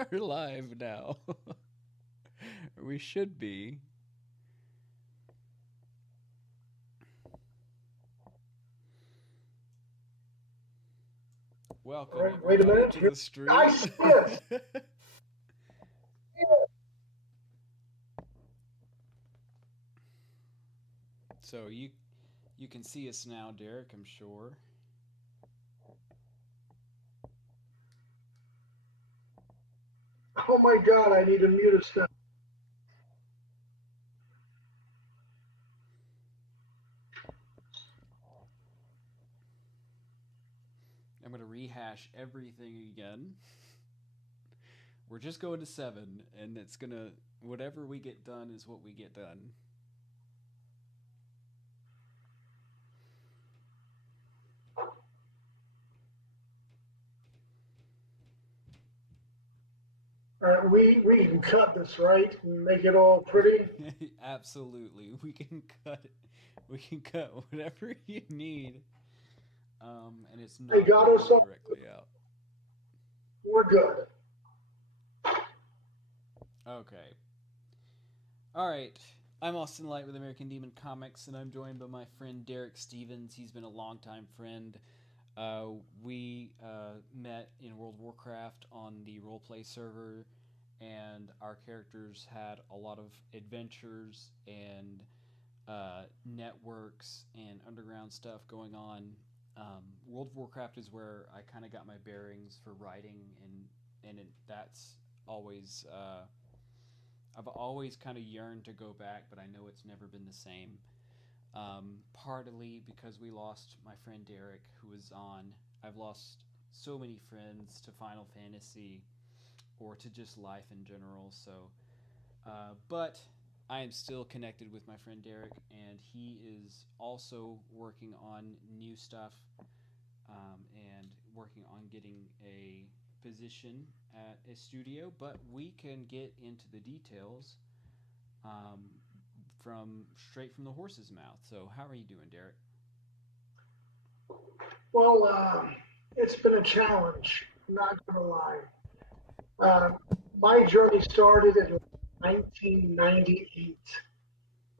are live now. We should be. All Welcome right, wait a everybody minute. to Here, the I stream. see it. So you can see us now, Derek, I'm sure. Oh my God, I need to mute a step. I'm going to rehash everything again. We're just going to 7 and it's going to whatever we get done is what we get done. All right, we can cut this, right, and make it all pretty. Absolutely. We can cut whatever you need. And it's I not got going to us go all. directly out. We're good. Okay. All right. I'm Austin Light with American Demon Comics, and I'm joined by my friend Derek Stevens. He's been a longtime friend. We met in World of Warcraft on the roleplay server, and our characters had a lot of adventures and networks and underground stuff going on. World of Warcraft is where I kind of got my bearings for writing, that's always I've always kind of yearned to go back, but I know it's never been the same. Partly because we lost my friend Derek, who was on. I've lost so many friends to Final Fantasy or to just life in general. But I am still connected with my friend Derek, and he is also working on new stuff and working on getting a position at a studio. But we can get into the details um, from straight from the horse's mouth. So, how are you doing, Derek? Well, it's been a challenge. I'm not gonna lie. Uh, my journey started in 1998.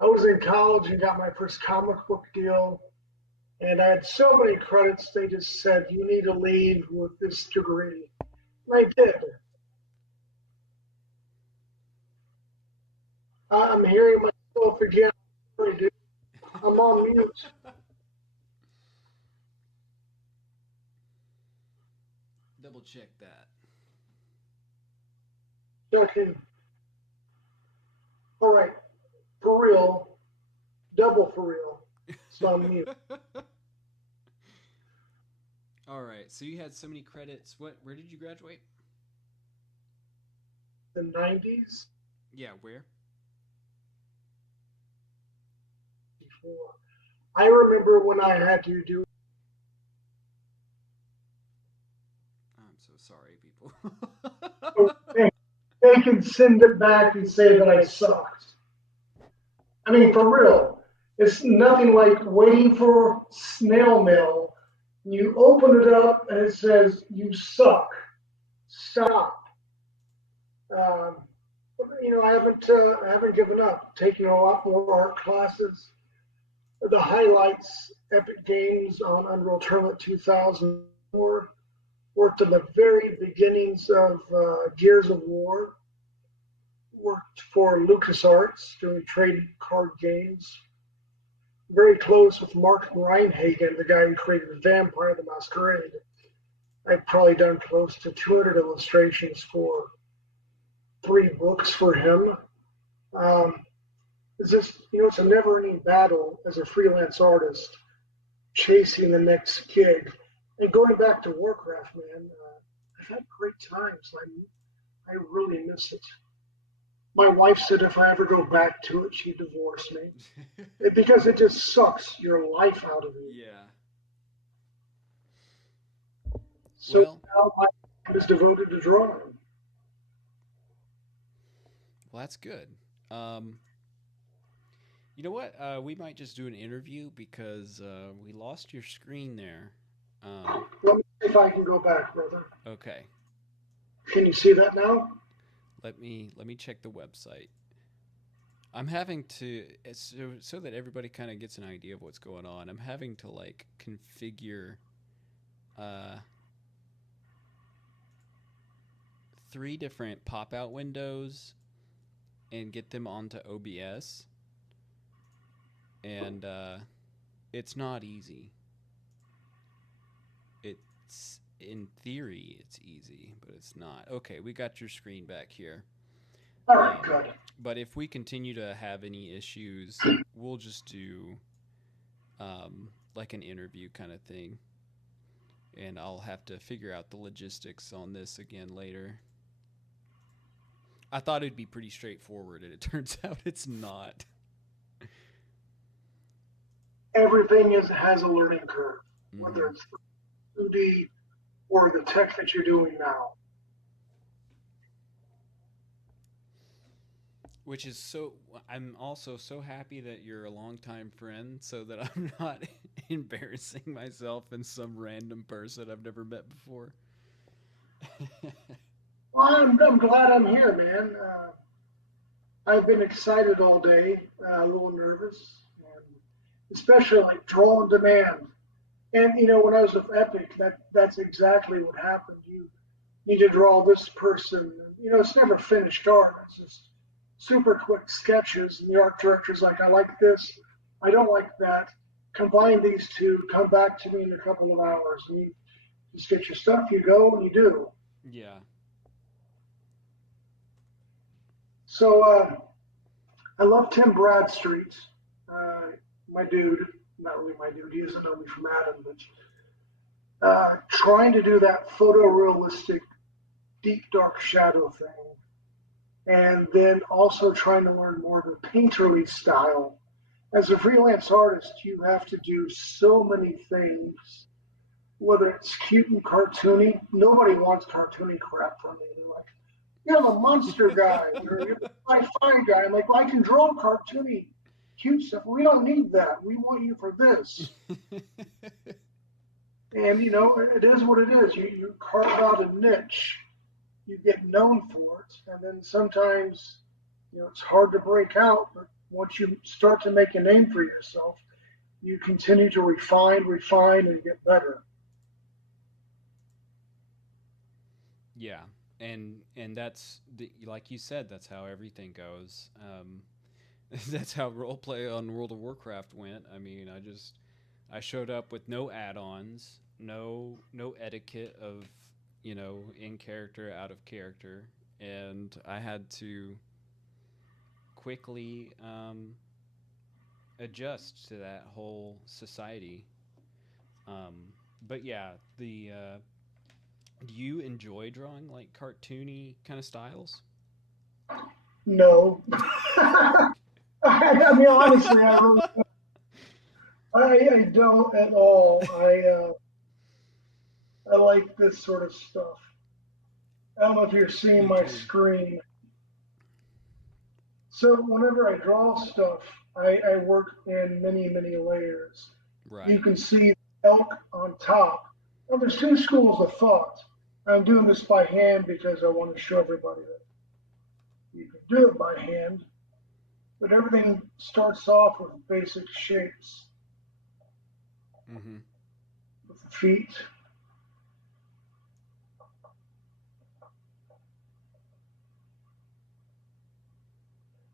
I was in college and got my first comic book deal, and I had so many credits. They just said you need to leave with this degree, and I did. I'm hearing myself again. I do. I'm on mute. Double check that. Checking. All right, for real, double for real. So I'm mute. All right. So you had so many credits. What? Where did you graduate? The 90s Yeah. Where? before. I remember when I had to do. I'm so sorry, people. They can send it back and say that I sucked. I mean, for real, it's nothing like waiting for snail mail. You open it up and it says you suck. Stop. Um, I haven't given up. Taking a lot more art classes. The highlights: Epic Games on Unreal Tournament 2004. Worked on the very beginnings of Gears of War. Worked for LucasArts doing trade card games. Very close with Mark Rein-Heigan, the guy who created Vampire the Masquerade. I've probably done close to 200 illustrations for 3 books for him. Um, it's just, it's a never-ending battle as a freelance artist, chasing the next gig. And going back to Warcraft, man, I've had great times. I really miss it. My wife said if I ever go back to it, she'd divorce me. Because it just sucks your life out of you. Yeah. So Well, now my life is devoted to drawing. well, that's good. Um, you know what? We might just do an interview because we lost your screen there. Let me see if I can go back, brother. Okay. Can you see that now? Let me check the website. I'm having to so that everybody kind of gets an idea of what's going on. I'm having to like configure uh 3 different pop-out windows and get them onto OBS, and it's not easy. It's in theory it's easy, but it's not. Okay, we got your screen back here. All right, good. But if we continue to have any issues, we'll just do like an interview kind of thing, and I'll have to figure out the logistics on this again later. I thought it'd be pretty straightforward, and it turns out it's not. Everything has a learning curve, whether Mm-hmm. it's the 2D or the tech that you're doing now. Which is so. I'm also so happy that you're a longtime friend, so that I'm not embarrassing myself and some random person I've never met before. Well, I'm glad I'm here, man. I've been excited all day, a little nervous, and especially like draw on demand. And you know, when I was with Epic, that's exactly what happened. You need to draw this person. You know, it's never finished art. It's just super quick sketches, and the art director's like, I like this, I don't like that. Combine these two, come back to me in a couple of hours, and you just get your stuff. You go and you do. Yeah. So I love Tim Bradstreet, uh, my dude. Not really my dude. He doesn't know me from Adam, but trying to do that photorealistic, deep dark shadow thing, and then also trying to learn more of the painterly style. As a freelance artist, you have to do so many things, whether it's cute and cartoony. Nobody wants cartoony crap from me. They're like, you're the monster guy, or you're the sci-fi guy. I'm like, well, I can draw cartoony, cute stuff. We don't need that. We want you for this. And, you know, it is what it is. You carve out a niche, you get known for it, and then sometimes, you know, it's hard to break out, but once you start to make a name for yourself, you continue to refine, and get better. Yeah, and that's like you said, that's how everything goes. That's how roleplay on World of Warcraft went. I mean, I showed up with no add-ons, no etiquette of in character, out of character, and I had to quickly adjust to that whole society. But yeah, the do you enjoy drawing like cartoony kind of styles? No. I mean, honestly, I don't at all. I like this sort of stuff. I don't know if you're seeing Me my too. screen. So whenever I draw stuff, I work in many layers. You Right. can see elk on top. Now, there's two schools of thought. I'm doing this by hand because I want to show everybody that you can do it by hand, but everything starts off with basic shapes Mm-hmm. with the feet.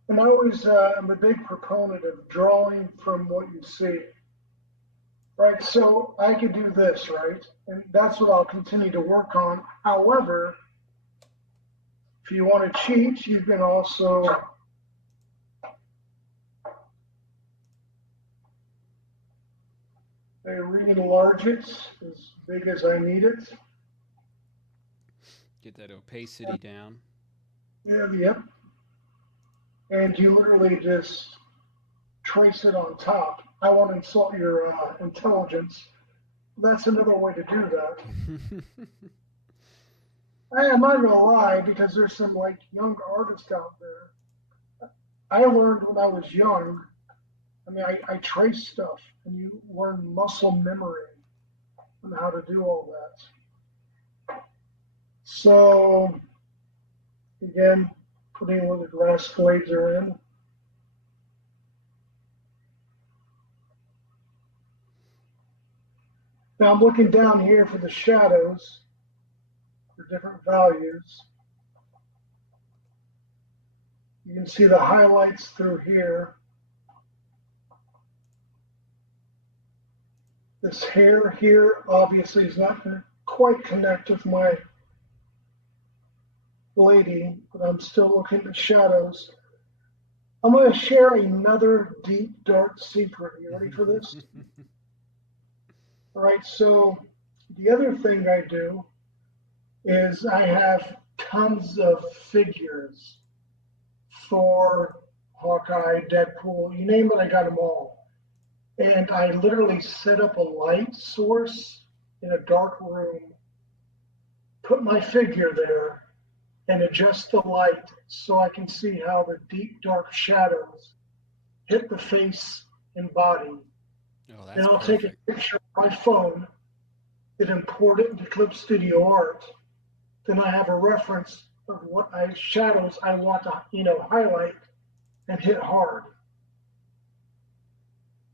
And I always am a big proponent of drawing from what you see. Right, so I could do this, right? And that's what I'll continue to work on. However, if you want to cheat, you can also re-enlarge it as big as I need it. Get that opacity down. Yeah, yep. And you literally just trace it on top. I want to insult your intelligence. That's another way to do that. I'm not gonna lie, because there's some like young artists out there. I learned when I was young. I mean, I trace stuff, and you learn muscle memory and how to do all that. So again, putting where the grass blades are in. Now I'm looking down here for the shadows for different values. You can see the highlights through here. This hair here obviously is not going to quite connect with my lady, but I'm still looking at shadows. I'm going to share another deep, dark secret. Are you ready for this? All right, so the other thing I do is I have tons of figures for Hawkeye, Deadpool, you name it, I got them all. And I literally set up a light source in a dark room, put my figure there, and adjust the light so I can see how the deep, dark shadows hit the face and body. Oh, Then that's I'll take a perfect. picture of my phone, then import it into Clip Studio Art. Then I have a reference of what shadows I want to, highlight and hit hard.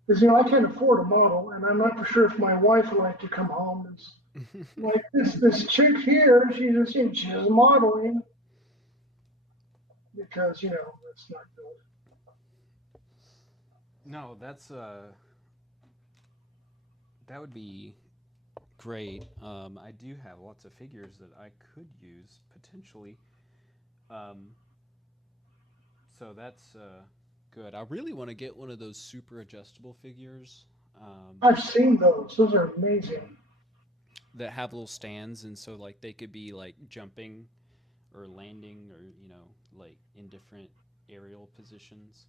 Because I can't afford a model, and I'm not for sure if my wife would like to come home and like this chick here, she's modeling because that's not good. No, that would be great. I do have lots of figures that I could use potentially. Um, so that's good. I really want to get one of those super adjustable figures I've seen those. Those are amazing. that have little stands, and so like they could be like jumping or landing, or like in different aerial positions.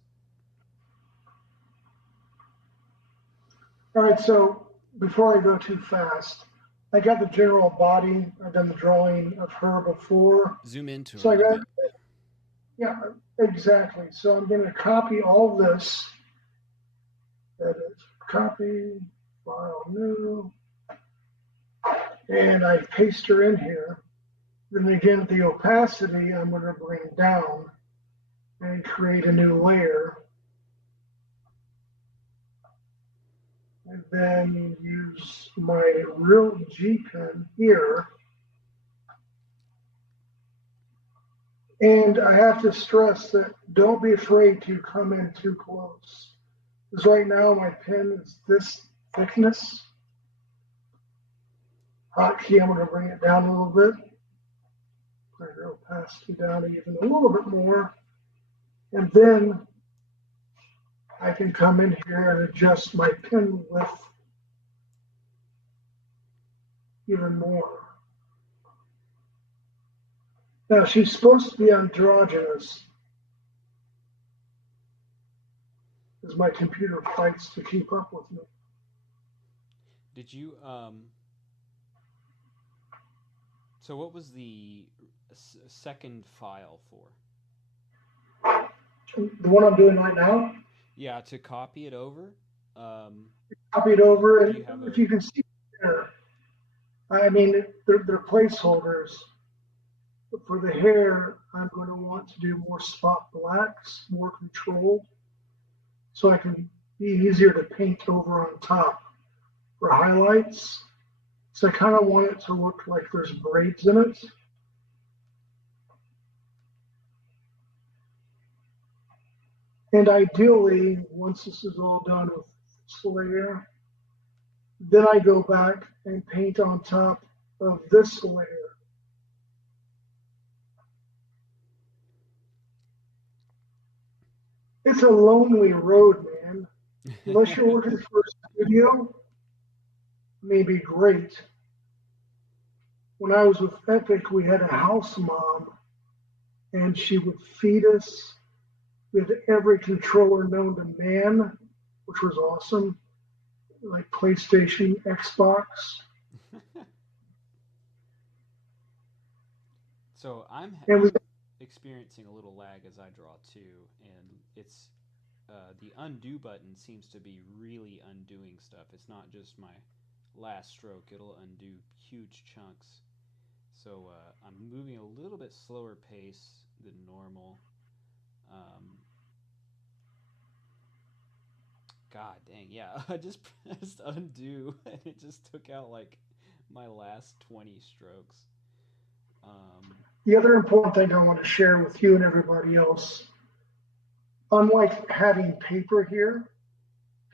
All right, so before I go too fast, I got the general body. I've done the drawing of her before. Zoom into her So a I little got, bit. yeah, exactly. So I'm going to copy all this. Edit, copy, file new, and I paste her in here. Then again, the opacity I'm going to bring down and create a new layer. And then use my real G pen here. And I have to stress that don't be afraid to come in too close. Because right now my pen is this thickness. Hotkey, I'm going to bring it down a little bit. Bring the opacity down even a little bit more. And then I can come in here and adjust my pen width even more. Now she's supposed to be androgynous, as my computer fights to keep up with me. Did you So what was the second file for? The one I'm doing right now, Yeah, to copy it over. Um, copy it over, do and you have if a? you can see there, I mean, they're placeholders. But for the hair, I'm going to want to do more spot blacks, more controlled, so I can be easier to paint over on top for highlights. So I kind of want it to look like there's braids in it. And ideally, once this is all done with this layer, then I go back and paint on top of this layer. It's a lonely road, man. Unless you're working for a studio, maybe great. When I was with Epic, we had a house mom, and she would feed us with every controller known to man, which was awesome, like PlayStation, Xbox. So And we, I'm experiencing a little lag as I draw too, and it's the undo button seems to be really undoing stuff. It's not just my last stroke; it'll undo huge chunks. So I'm moving a little bit slower pace than normal. Um, God dang, yeah. I just pressed undo and it just took out like my last 20 strokes. Um, The other important thing I want to share with you and everybody else, unlike having paper here,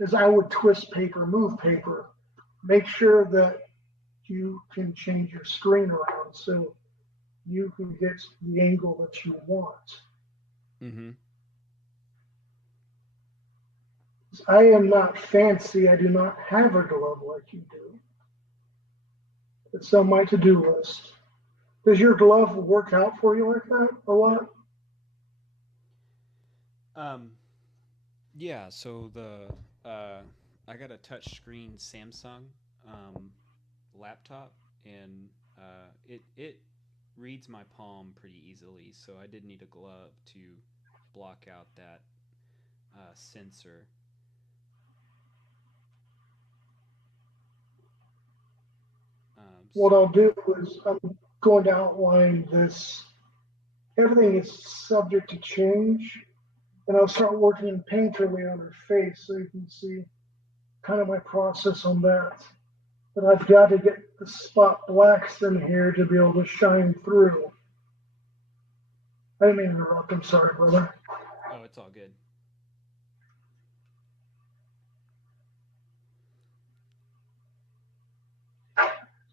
is I would twist paper, move paper, make sure that you can change your screen around so you can get the angle that you want. mm-hmm. I am not fancy. I do not have a glove like you do. It's on my to-do list. Does your glove work out for you like that a lot? um, yeah, so I got a touch screen Samsung um, laptop, and it reads my palm pretty easily. So I did need a glove to block out that sensor. What I'll So do is I'm going to outline this. Everything is subject to change, and I'll start working in painterly on her face so you can see kind of my process on that. But I've got to get the spot blacks in here to be able to shine through. I didn't mean to interrupt. I'm sorry, brother. oh, it's all good.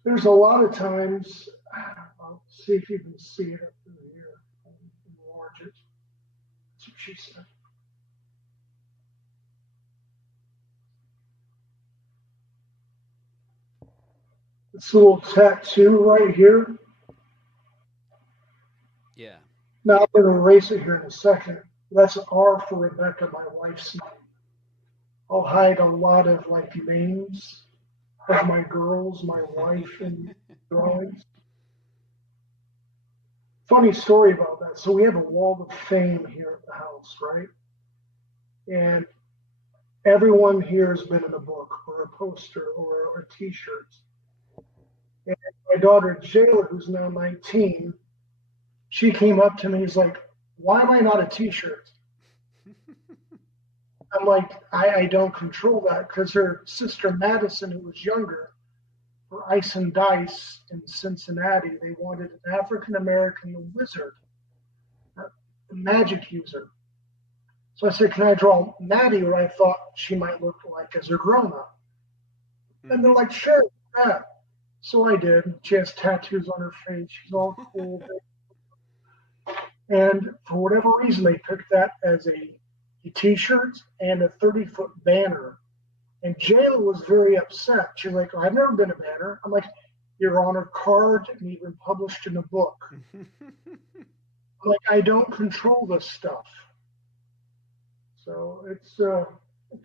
There's a lot of times, I'll see if you can see it up through here. Enlarge it. That's what she said. This little tattoo right here. Yeah. Now I'm going to erase it here in a second. That's an R for Rebecca, my wife's name. I'll hide a lot of like names of my girls, my wife, and drawings. Funny story about that. So we have a wall of fame here at the house, right? And everyone here has been in a book or a poster or a T-shirt. And my daughter Jayla, who's now 19, she came up to me. He's like, "Why am I not a T-shirt?" I'm like, I don't control that because her sister Madison, who was younger, for Ice and Dice in Cincinnati, they wanted an African American wizard, a magic user. So I said, "Can I draw Maddie where I thought she might look like as a grown up?" And they're Mm-hmm. like, "Sure, yeah." So I did. She has tattoos on her face. She's all cool. And for whatever reason, they picked that as a t-shirt and a 30-foot banner. And Jayla was very upset. She's like, "Oh, I've never been a banner." I'm like, "You're on a card and even published in a book." I'm like, I don't control this stuff. So it's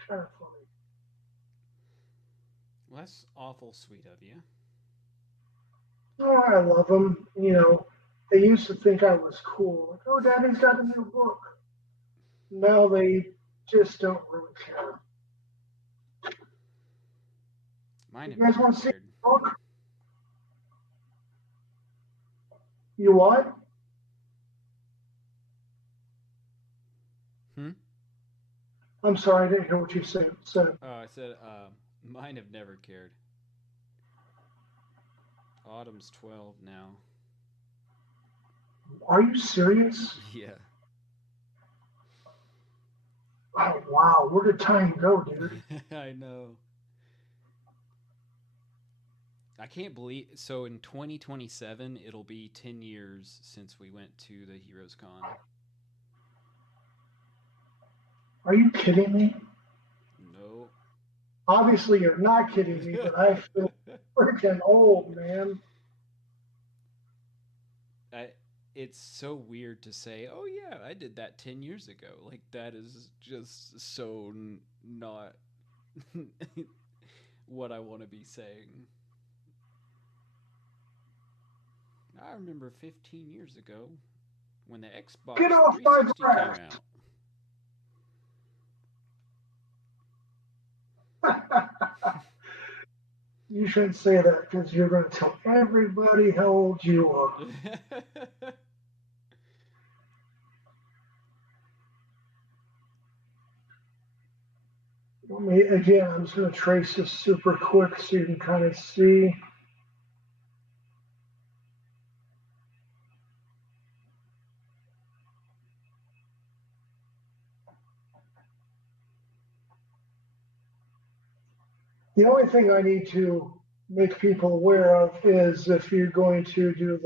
kind of funny. Well, that's awful sweet of you. Oh, I love them. They used to think I was cool. Like, "Oh, Daddy's got a new book." Now they just don't really care. Mine You have guys never want to see cared. the book? You what? Hmm? I'm sorry, I didn't hear what you said. Oh, I said mine have never cared. Autumn's 12 now. Are you serious? Yeah. Oh, wow. Where did time go, dude? I know. I can't believe so in 2027 it'll be 10 years since we went to the Heroes Con. Are you kidding me? No. Obviously, you're not kidding me, but I feel freaking old, man. I it's so weird to say, "Oh yeah, I did that 10 years ago." Like that is just so not what I want to be saying. I remember 15 years ago when the Get Xbox off my 360 came grass. out. you shouldn't say that because you're going to tell everybody how old you are. Again, I'm just going to trace this super quick so you can kind of see. The only thing I need to make people aware of is if you're going to do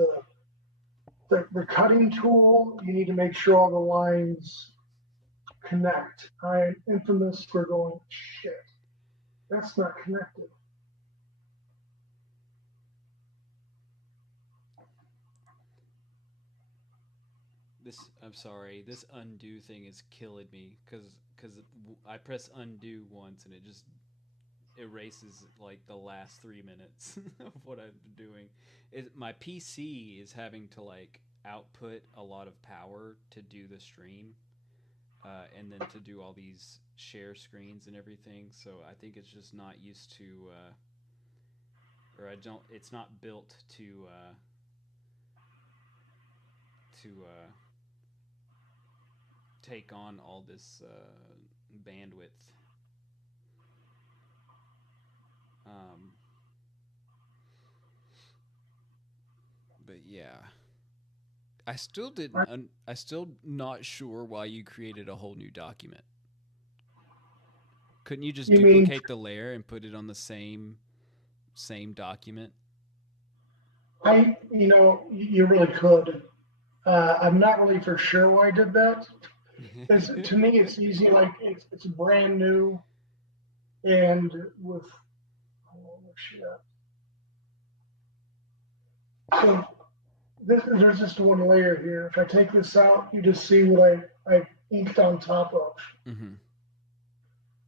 the cutting tool, you need to make sure all the lines connect. I am infamous for going, shit, that's not connected. I'm sorry, this undo thing is killing me because I press undo once and it just erases like the last 3 minutes of what I've been doing. My PC is having to like output a lot of power to do the stream, and then to do all these share screens and everything. So I think it's just not used to, or I don't. It's not built to take on all this bandwidth. Um, but yeah, I still didn't. I still not sure why you created a whole new document. Couldn't you just You mean, duplicate the layer and put it on the same document? you really could. I'm not really for sure why I did that. Because to me, it's easy. Like it's brand new, and with oh shit. So there's just one layer here. If I take this out, you just see what I inked on top of. Mm-hmm.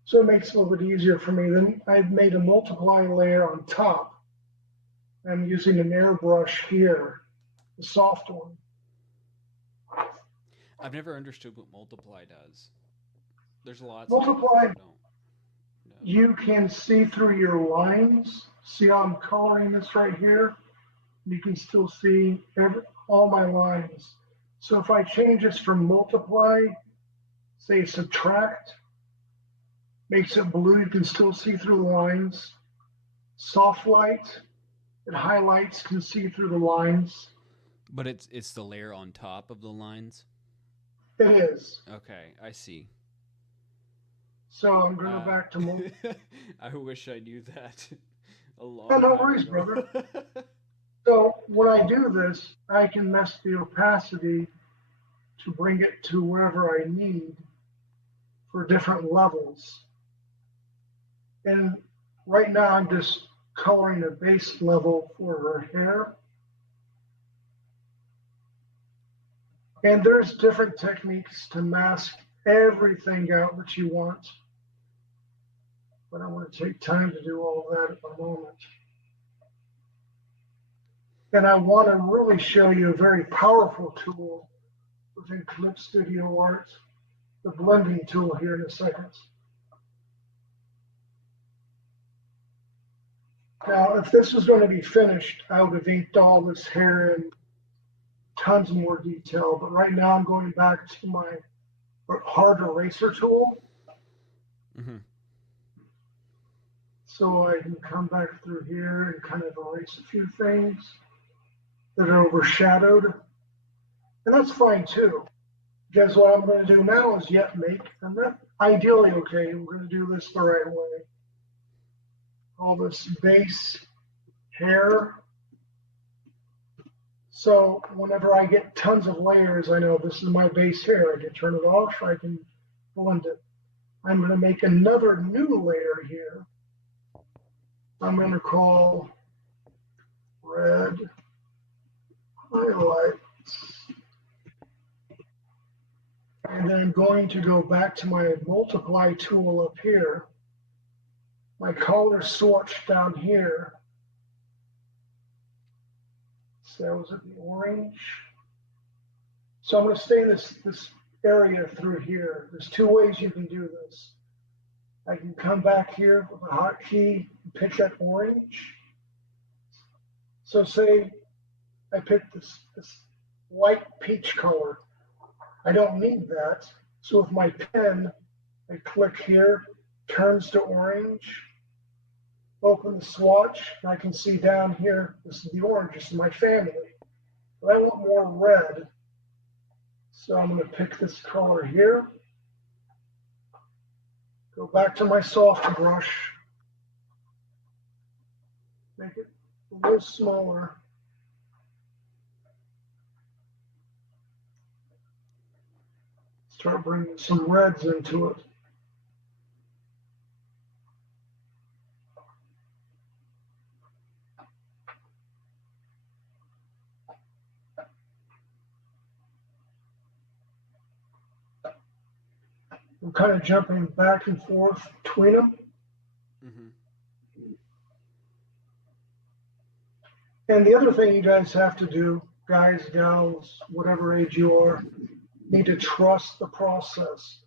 So it makes it a little bit easier for me. Then I've made a multiply layer on top. I'm using an airbrush here, the soft one. I've never understood what multiply does. There's lots of people Multiply, that don't know. you can see through your lines. See how I'm coloring this right here? You can still see all my lines. So if I change this from multiply, say subtract, makes it blue, you can still see through the lines. Soft light, it highlights, can see through the lines. But it's the layer on top of the lines. It is. Okay, I see. So I'm going to go back to I wish I knew that a long no time worries, ago. brother. So when I do this, I can mess the opacity to bring it to wherever I need for different levels. And right now I'm just coloring a base level for her hair. And there's different techniques to mask everything out that you want. But I want to take time to do all of that at the moment. And I want to really show you a very powerful tool within Clip Studio Art, the blending tool here in a second. Now, if this was going to be finished, I would have inked all this hair in tons more detail, but right now I'm going back to my hard eraser tool. Mm-hmm. So I can come back through here and kind of erase a few things that are overshadowed. And that's fine too, because what I'm going to do now is yet make, and that ideally, okay, we're going to do this the right way. All this base hair. So whenever I get tons of layers, I know this is my base hair. I can turn it off, I can blend it. I'm going to make another new layer here. I'm going to call red highlights. And then I'm going to go back to my multiply tool up here. My color swatch down here. So was it the orange? So I'm going to stay this area through here. There's two ways you can do this. I can come back here with a hotkey and pick that orange. So say I pick this light peach color. I don't need that. So with my pen, I click here, turns to orange, open the swatch, and I can see down here, this is the orange, this is my family. But I want more red. So I'm going to pick this color here, go back to my soft brush, make it a little smaller. Start bringing some reds into it. I'm kind of jumping back and forth between them. Mm-hmm. And the other thing you guys have to do, guys, gals, whatever age you are, need to trust the process.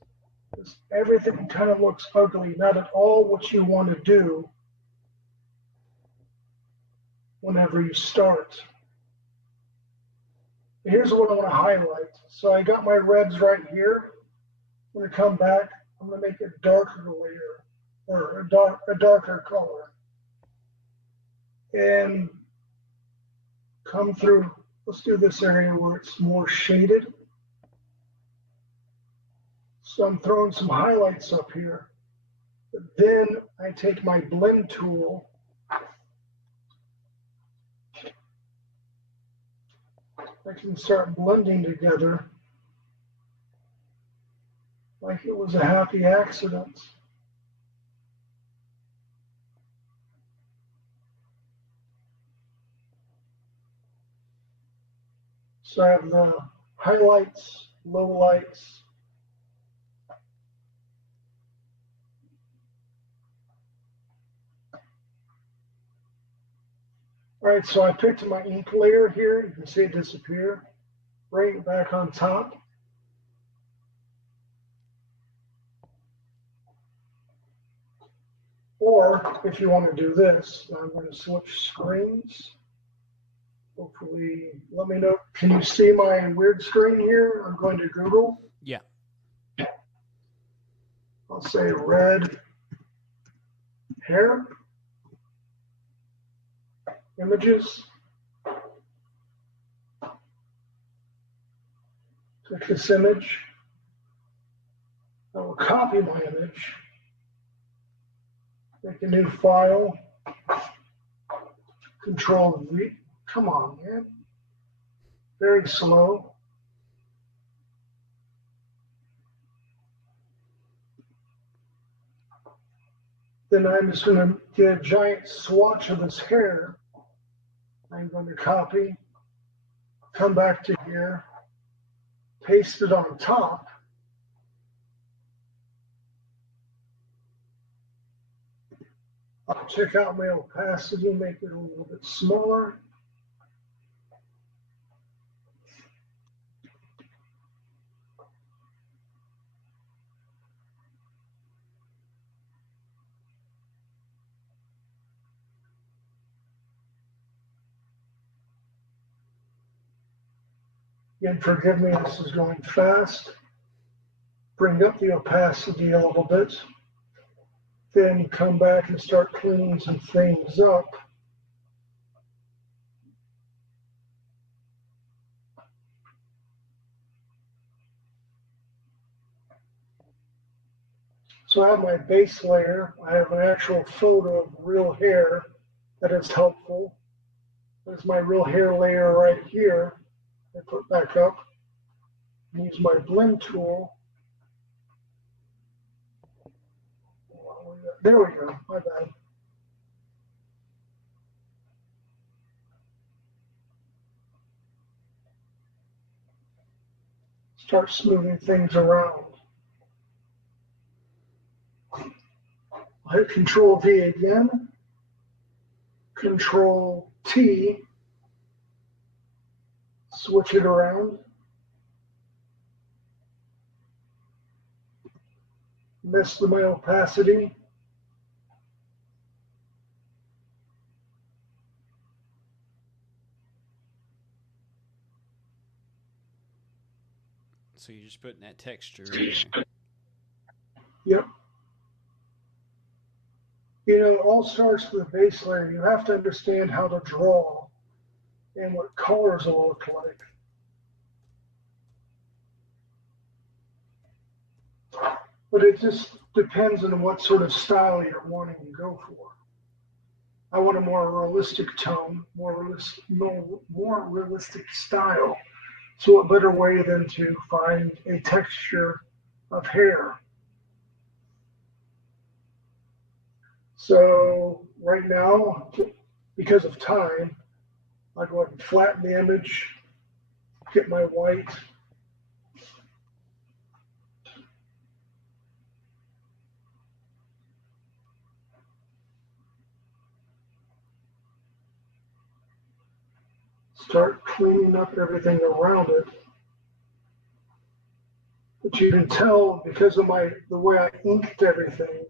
Because everything kind of looks ugly, not at all what you want to do whenever you start. Here's what I want to highlight. So I got my reds right here. I'm going to come back. I'm going to make a darker layer, or a darker color. And come through, let's do this area where it's more shaded. So I'm throwing some highlights up here. But then I take my blend tool, I can start blending together like it was a happy accident. So I have the highlights, lowlights. All right, so I picked my ink layer here. You can see it disappear. Bring it back on top. Or if you want to do this, I'm going to switch screens. Hopefully, let me know. Can you see my weird screen here? I'm going to Google. Yeah. I'll say red hair. Images. Click this image. I will copy my image. Make a new file. Control V. Come on, man. Very slow. Then I'm just going to get a giant swatch of this hair. I'm going to copy, come back to here, paste it on top. I'll check out my opacity, make it a little bit smaller. Again, forgive me, this is going fast. Bring up the opacity a little bit. Then come back and start cleaning some things up. So I have my base layer. I have an actual photo of real hair that is helpful. There's my real hair layer right here. I put back up. Use my blend tool. There we go. My bad. Start smoothing things around. I'll hit Control V again. Control T. Switch it around. mess with my opacity. So you're just putting that texture in there. Yep. It all starts with the base layer. You have to understand how to draw and what colors will look like. But it just depends on what sort of style you're wanting to go for. I want a more realistic tone, more realistic style. So what better way than to find a texture of hair? So right now, because of time, I go ahead and flatten the image, get my white. Start cleaning up everything around it. But you can tell because of the way I inked everything,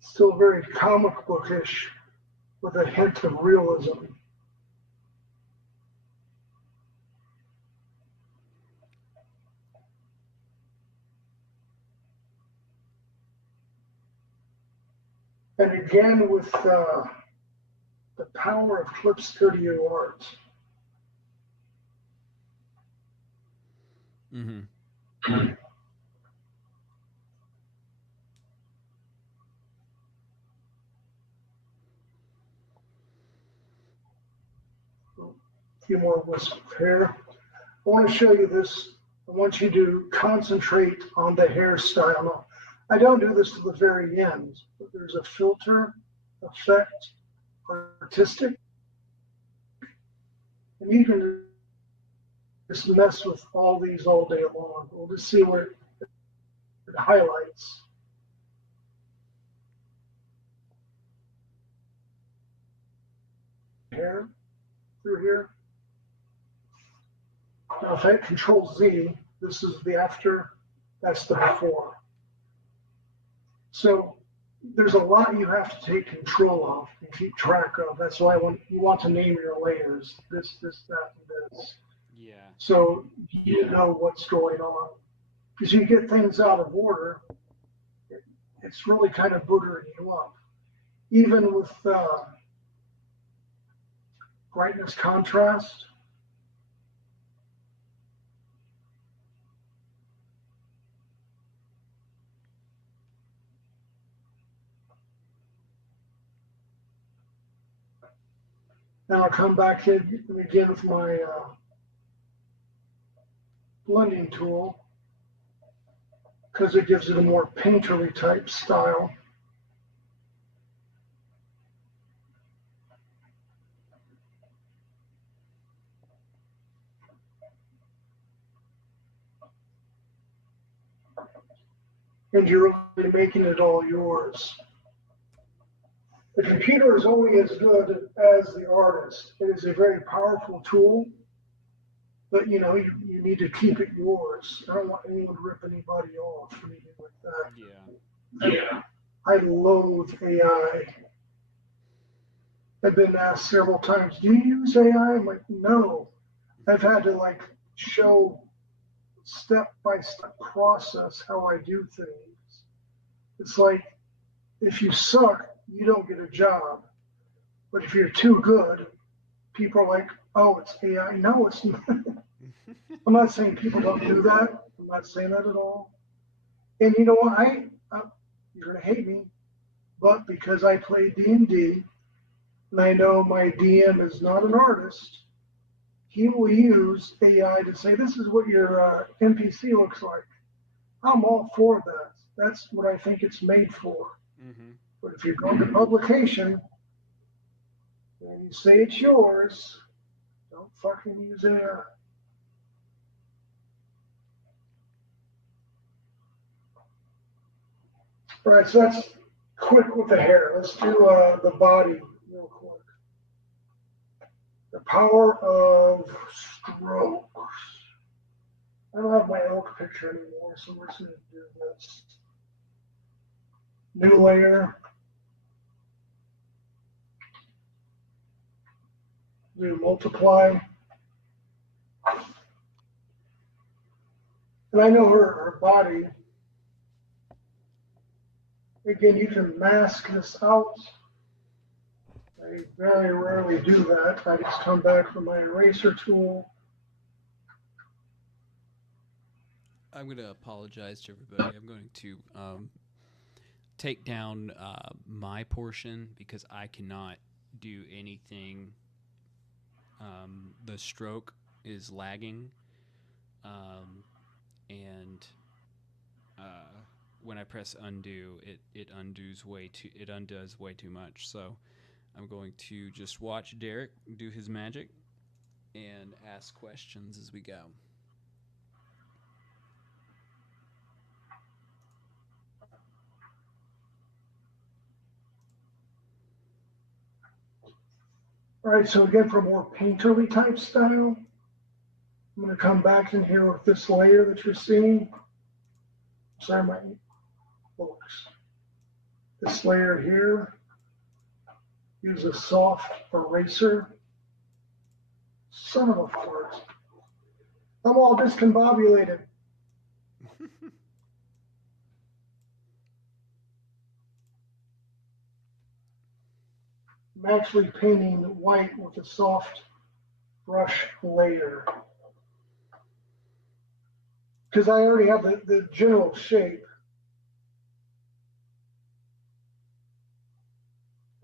still very comic bookish with a hint of realism. And again, with the power of Clip Studio Art. Mm-hmm. A few more wisps of hair. I want to show you this. I want you to concentrate on the hairstyle. Now, I don't do this to the very end, but there's a filter, effect, artistic, and you can just mess with all these all day long. We'll just see where it highlights. Hair through here. Now if I hit Control Z, this is the after, that's the before. So there's a lot you have to take control of and keep track of. That's why you want to name your layers, this, that, and this. Yeah. So you know what's going on. Because you get things out of order, it's really kind of boogering you up. Even with brightness contrast, now I'll come back in again with my blending tool because it gives it a more painterly type style. And you're really making it all yours. The computer is only as good as the artist. It is a very powerful tool, but you need to keep it yours. I don't want anyone to rip anybody off or anything like that. Yeah. I loathe AI. I've been asked several times, do you use AI? I'm like, no. I've had to show step-by-step process how I do things. It's like, if you suck, you don't get a job. But if you're too good, people are like, oh, it's AI. No, it's not. I'm not saying people don't do that. I'm not saying that at all. And you know what? You're going to hate me, but because I play D&D, and I know my DM is not an artist, he will use AI to say, this is what your NPC looks like. I'm all for that. That's what I think it's made for. Mm-hmm. But if you're going to publication and you say it's yours, don't fucking use AI. All right, so that's quick with the hair. Let's do the body real quick. The power of strokes. I don't have my elk picture anymore, so we're just going to do this. New layer. Do multiply. And I know her body. Again, you can mask this out. I very rarely do that. I just come back from my eraser tool. I'm going to apologize to everybody. I'm going to take down my portion because I cannot do anything. The stroke is lagging, and when I press undo, it undoes way too much. So I'm going to just watch Derek do his magic and ask questions as we go. All right, so again, for more painterly type style, I'm going to come back in here with this layer that you're seeing. Sorry, my books. This layer here, use a soft eraser. Son of a fart. I'm all discombobulated. I'm actually painting white with a soft brush layer. Because I already have the general shape.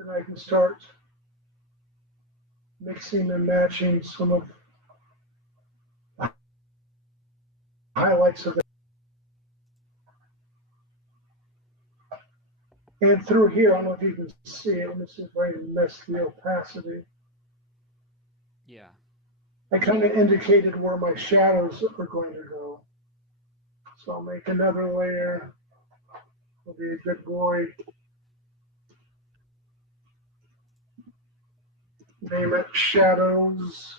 And I can start mixing and matching some of the highlights of it. And through here, I don't know if you can see it. Let me see if I can mess the opacity. Yeah. I kind of indicated where my shadows are going to go. So I'll make another layer. I'll be a good boy. Name it shadows.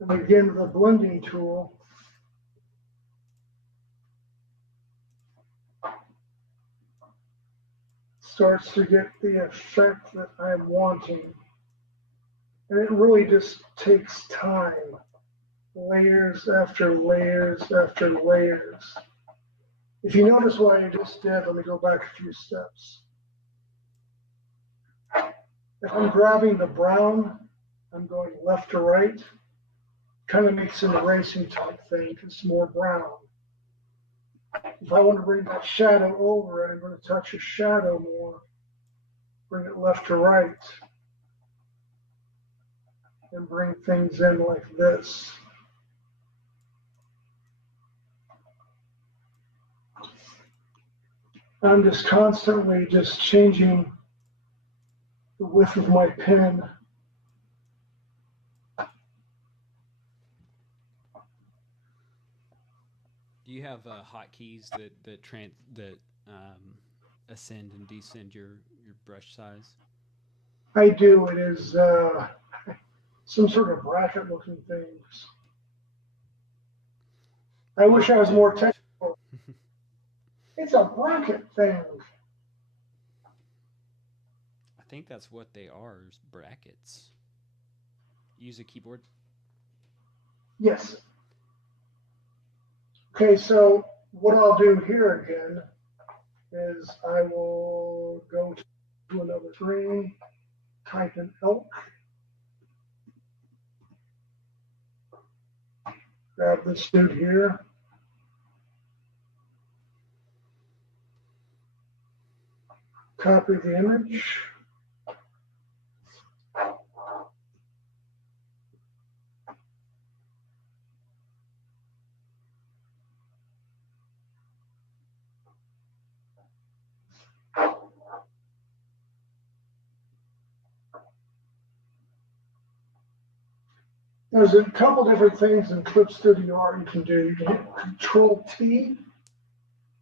And again, the blending tool. Starts to get the effect that I'm wanting. And it really just takes time. Layers after layers after layers. If you notice what I just did, let me go back a few steps. If I'm grabbing the brown, I'm going left to right. Kind of makes an erasing type thing because it's more brown. If I want to bring that shadow over, I'm going to touch a shadow more. Bring it left to right. And bring things in like this. I'm just constantly just changing the width of my pen. Do you have hotkeys that ascend and descend your brush size? I do. It is some sort of bracket looking things. I wish I was more technical. It's a bracket thing. I think that's what they are, is brackets. Use a keyboard? Yes. Okay, so what I'll do here again is I will go to another screen, type in elk, grab this dude here. Copy the image. There's a couple different things in Clip Studio Art you can do. You can hit Control T,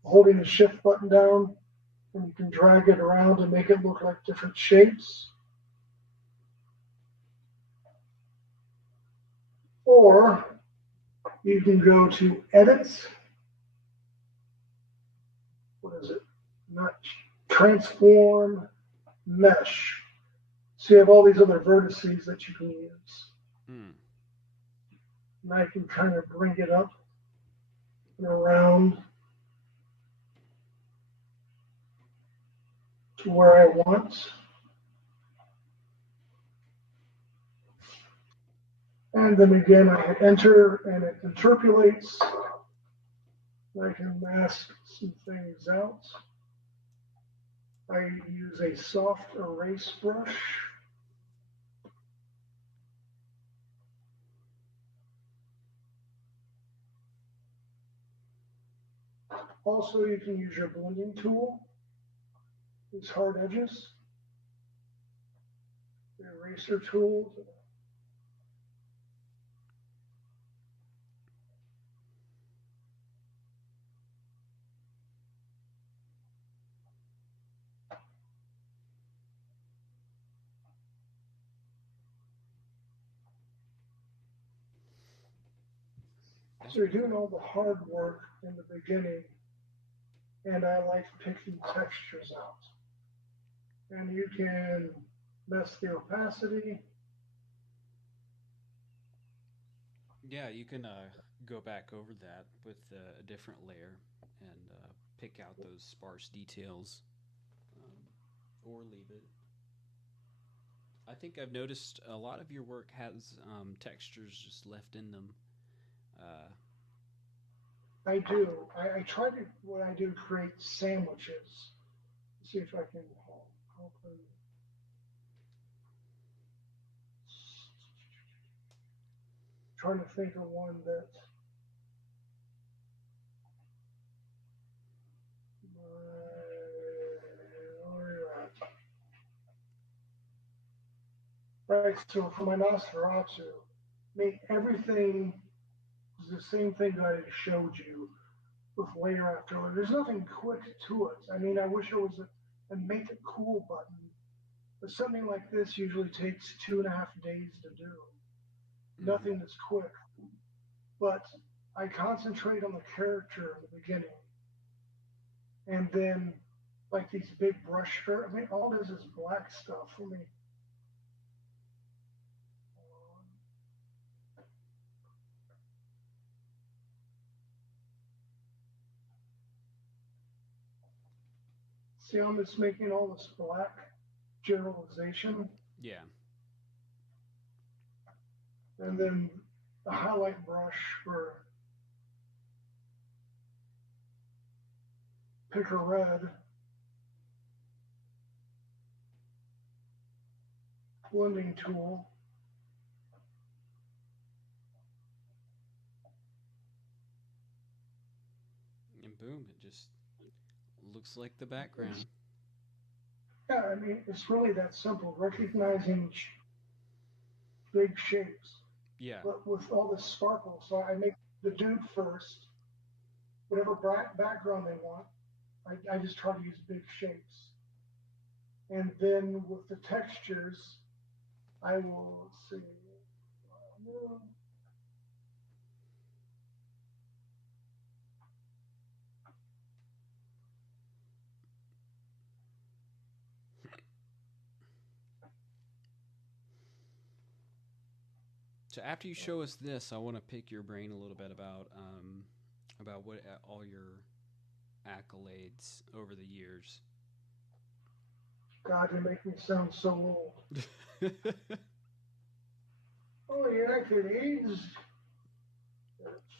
holding the Shift button down, and you can drag it around and make it look like different shapes. Or you can go to Edit. What is it? Not Transform Mesh. So you have all these other vertices that you can use. Hmm. And I can kind of bring it up and around to where I want. And then again, I hit enter and it interpolates. I can mask some things out. I use a soft erase brush. Also, you can use your blending tool, these hard edges, the eraser tool. So you're doing all the hard work in the beginning, and I like picking textures out. And you can mess the opacity. Yeah, you can go back over that with a different layer and pick out those sparse details, or leave it. I think I've noticed a lot of your work has textures just left in them. Uh, I do. I try to, what I do, create sandwiches. See if I can open. Trying to think of one that. Right, so for my Nosferatu, make everything is the same thing that I showed you with layer after layer. There's nothing quick to it. I mean, I wish there was a make it cool button, but something like this usually takes 2.5 days to do. Nothing that's quick. But I concentrate on the character in the beginning. And then, like these big brush strokes, I mean, all this is black stuff for me. See, I'm just making all this black generalization. yeah. And then the highlight brush for pick a red, blending tool. And boom, it just looks like the background. Yeah, I mean, it's really that simple, recognizing big shapes, Yeah. but with all this sparkle. So I make the dude first, whatever background they want. I just try to use big shapes. And then with the textures, I will, let's see. So after you show us this, I want to pick your brain a little bit about what all your accolades over the years. God, you make me sound so old. Oh, yeah, I could age.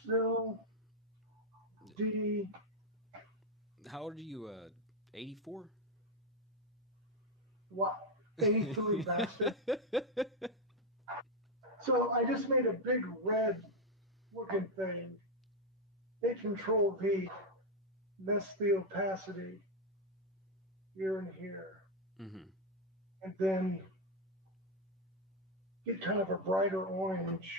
Phil, D. How old are you? 84? What? 83 bastard. So I just made a big red looking thing. Hit Control V, mess the opacity here and here. Mm-hmm. And then get kind of a brighter orange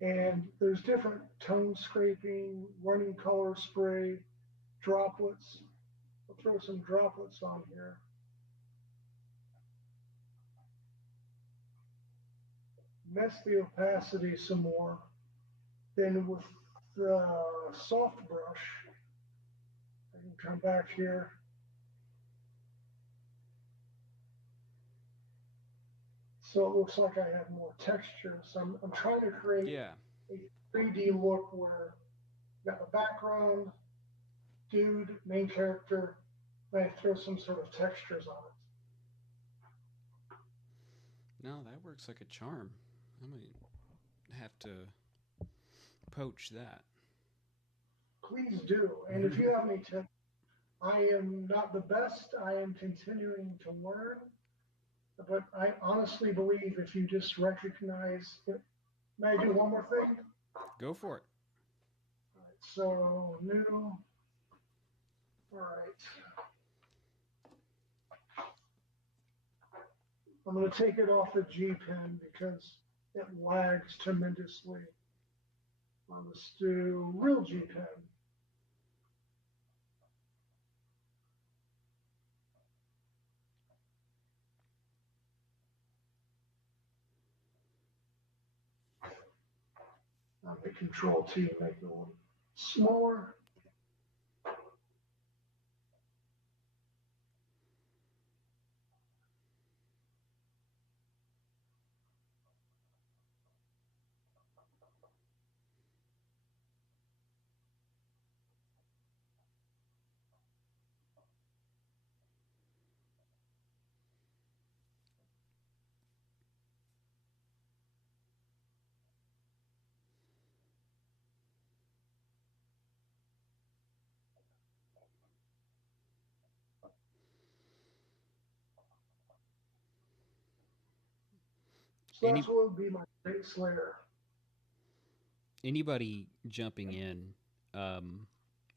And there's different tone scraping, running color spray, droplets. I'll throw some droplets on here. Mess the opacity some more. Then with the soft brush, I can come back here. So it looks like I have more texture. So I'm trying to create Yeah. a 3D look where you got the background, dude, main character, and I throw some sort of textures on it. No, that works like a charm. I might have to poach that. Please do. And if you have any tips, I am not the best. I am continuing to learn. But I honestly believe if you just recognize it. May I do one more thing? Go for it. All right, so new. All right. I'm going to take it off the G pen because it lags tremendously. Let's do real G pen. I'll hit Control T to make it a little smaller. So Any that's what would be my base layer. Anybody jumping in, um,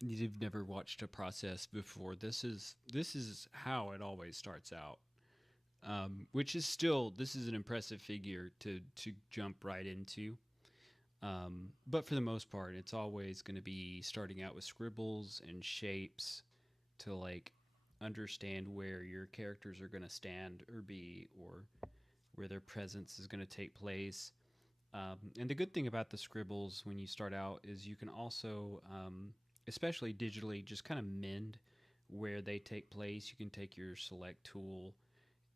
you've never watched a process before. This is how it always starts out. Which is still this is an impressive figure to jump right into. But for the most part, it's always going to be starting out with scribbles and shapes to like understand where your characters are going to stand or be, or where their presence is going to take place. And the good thing about the scribbles when you start out is you can also, especially digitally, just kind of mend where they take place. You can take your select tool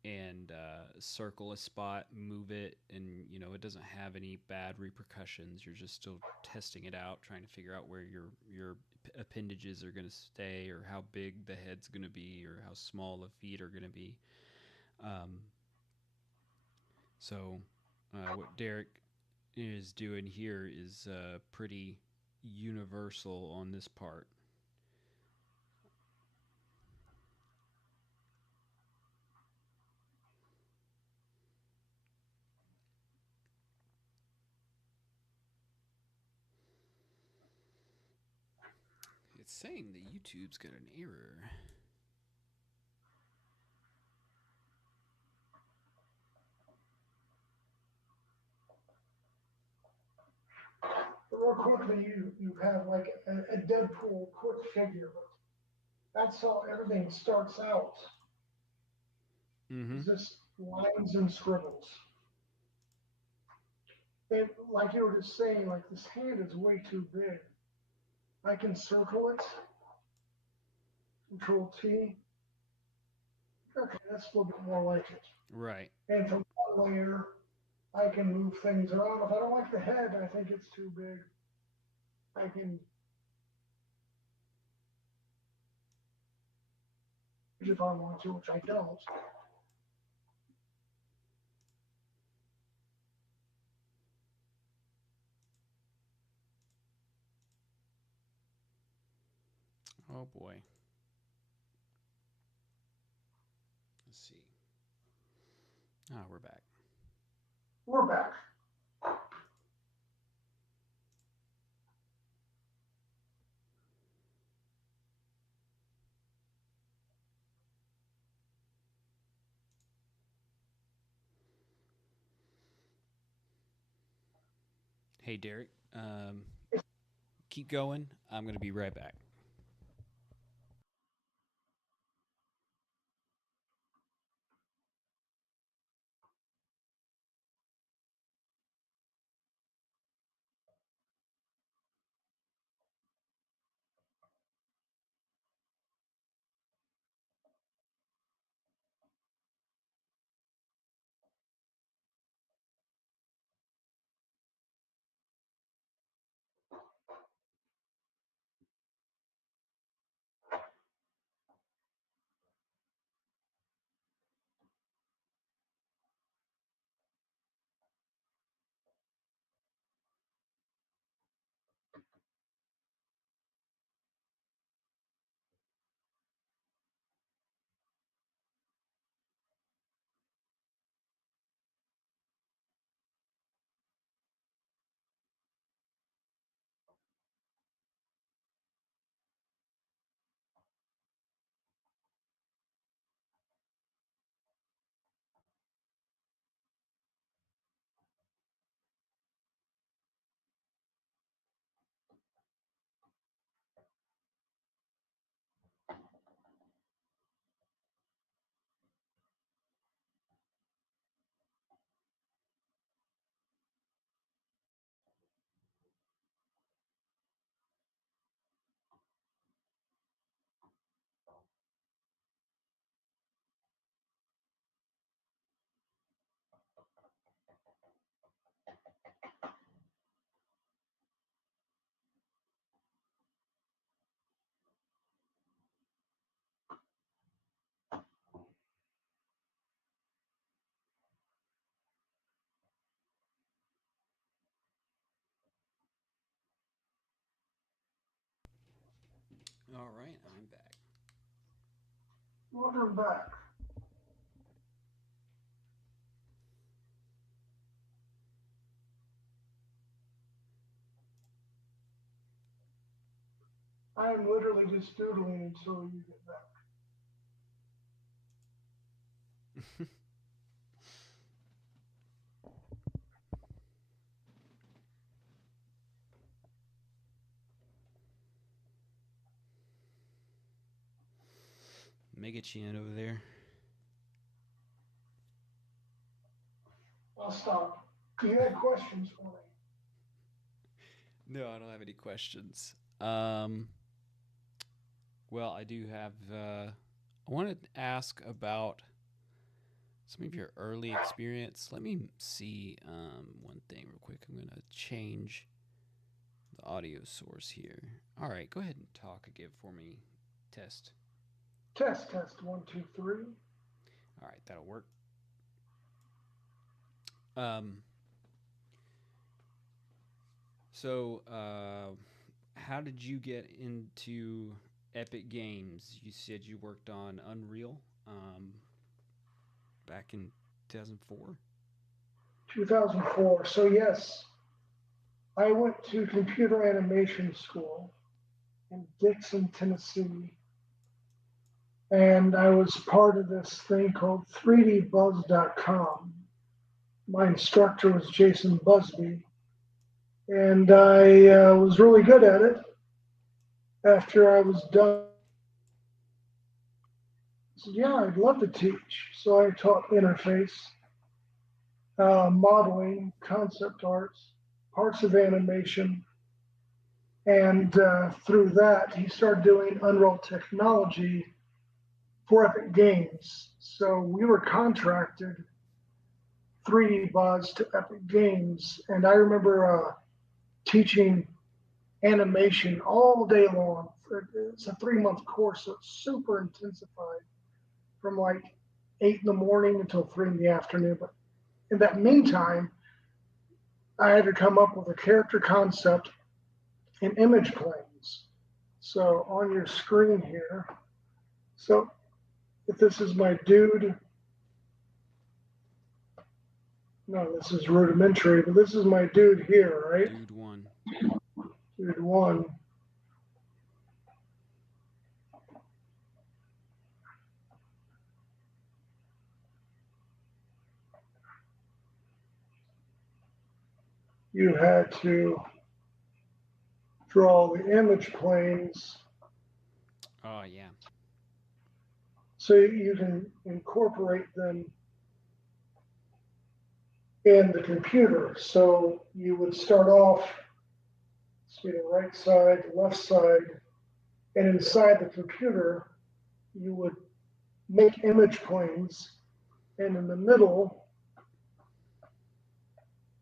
and circle a spot, move it, and it doesn't have any bad repercussions. You're just still testing it out, trying to figure out where your appendages are going to stay, or how big the head's going to be, or how small the feet are going to be. Um, so what Derek is doing here is pretty universal on this part. It's saying that YouTube's got an error. But real quickly, you have like a Deadpool quick figure, but that's how everything starts out. Mm-hmm. Is just lines and scribbles. And like you were just saying, like this hand is way too big. I can circle it, Control T. Okay, that's a little bit more like it. Right. And from that layer, I can move things around. If I don't like the head, I think it's too big. I can, if I want to, which I don't. Oh boy. Let's see. Ah, we're back. We're back. Hey, Derek. Keep going. I'm going to be right back. All right, I'm back. Welcome back. I am literally just doodling until you get back. Mega Chan over there. I'll stop. You had questions for me. No, I don't have any questions. Well, I do have. I wanted to ask about some of your early experience. Let me see one thing real quick. I'm going to change the audio source here. All right, go ahead and talk again for me. Test. Test, test, one, two, three. All right, that'll work. Um. So, how did you get into Epic Games? You said you worked on Unreal back in 2004. 2004. So, yes, I went to computer animation school in Dixon, Tennessee, and I was part of this thing called 3dbuzz.com. My instructor was Jason Busby, and I was really good at it. After I was done, I said, yeah, I'd love to teach. So I taught interface, modeling, concept arts, parts of animation, and through that, he started doing Unreal technology for Epic Games. So we were contracted 3D Buzz to Epic Games, and I remember teaching animation all day long. It's a 3 month course, so it's super intensified from like 8 in the morning until 3 in the afternoon. But in that meantime, I had to come up with a character concept and image planes. So on your screen here, so if this is my dude, no, this is rudimentary, but this is my dude here, right? Dude one. Dude one. you had to draw the image planes Oh yeah. so you can incorporate them in the computer. So you would start off, see the right side, the left side, and inside the computer, you would make image planes, and in the middle,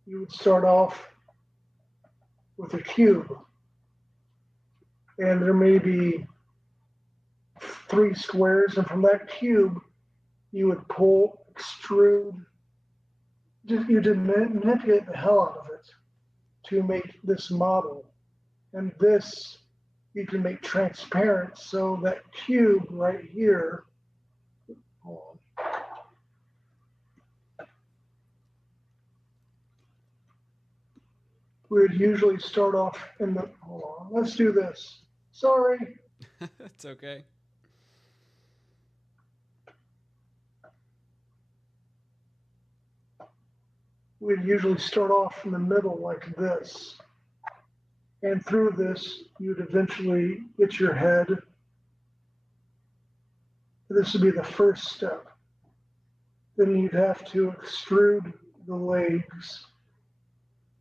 you would start off with a cube, and there may be three squares, and from that cube, you would pull, extrude, you did manipulate the hell out of it to make this model. And this you can make transparent, so that cube right here, hold on, we would usually start off in the, hold on, let's do this. Sorry. It's okay. We'd usually start off in the middle like this. And through this, you'd eventually get your head. This would be the first step. Then you'd have to extrude the legs.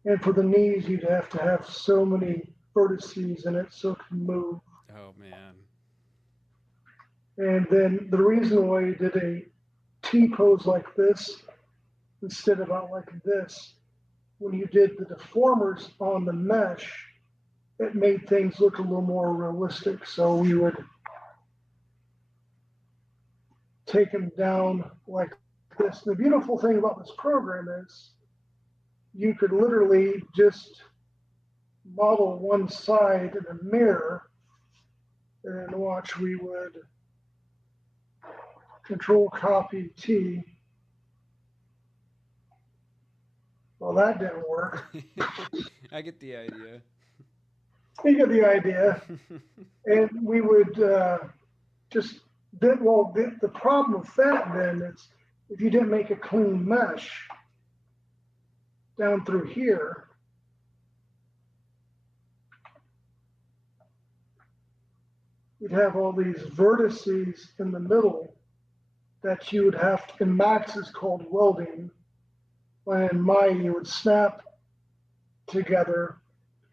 And for the knees, you'd have to have so many vertices in it so it can move. Oh man. And then the reason why you did a T pose like this instead of out like this, when you did the deformers on the mesh, it made things look a little more realistic. So we would take them down like this. The beautiful thing about this program is you could literally just model one side in a mirror and watch. We would control copy T. Well, that didn't work. I get the idea. You get the idea. And we would just, the problem with that then is if you didn't make a clean mesh down through here, you'd have all these vertices in the middle that you would have to, in Max is called welding, when in Maya you would snap together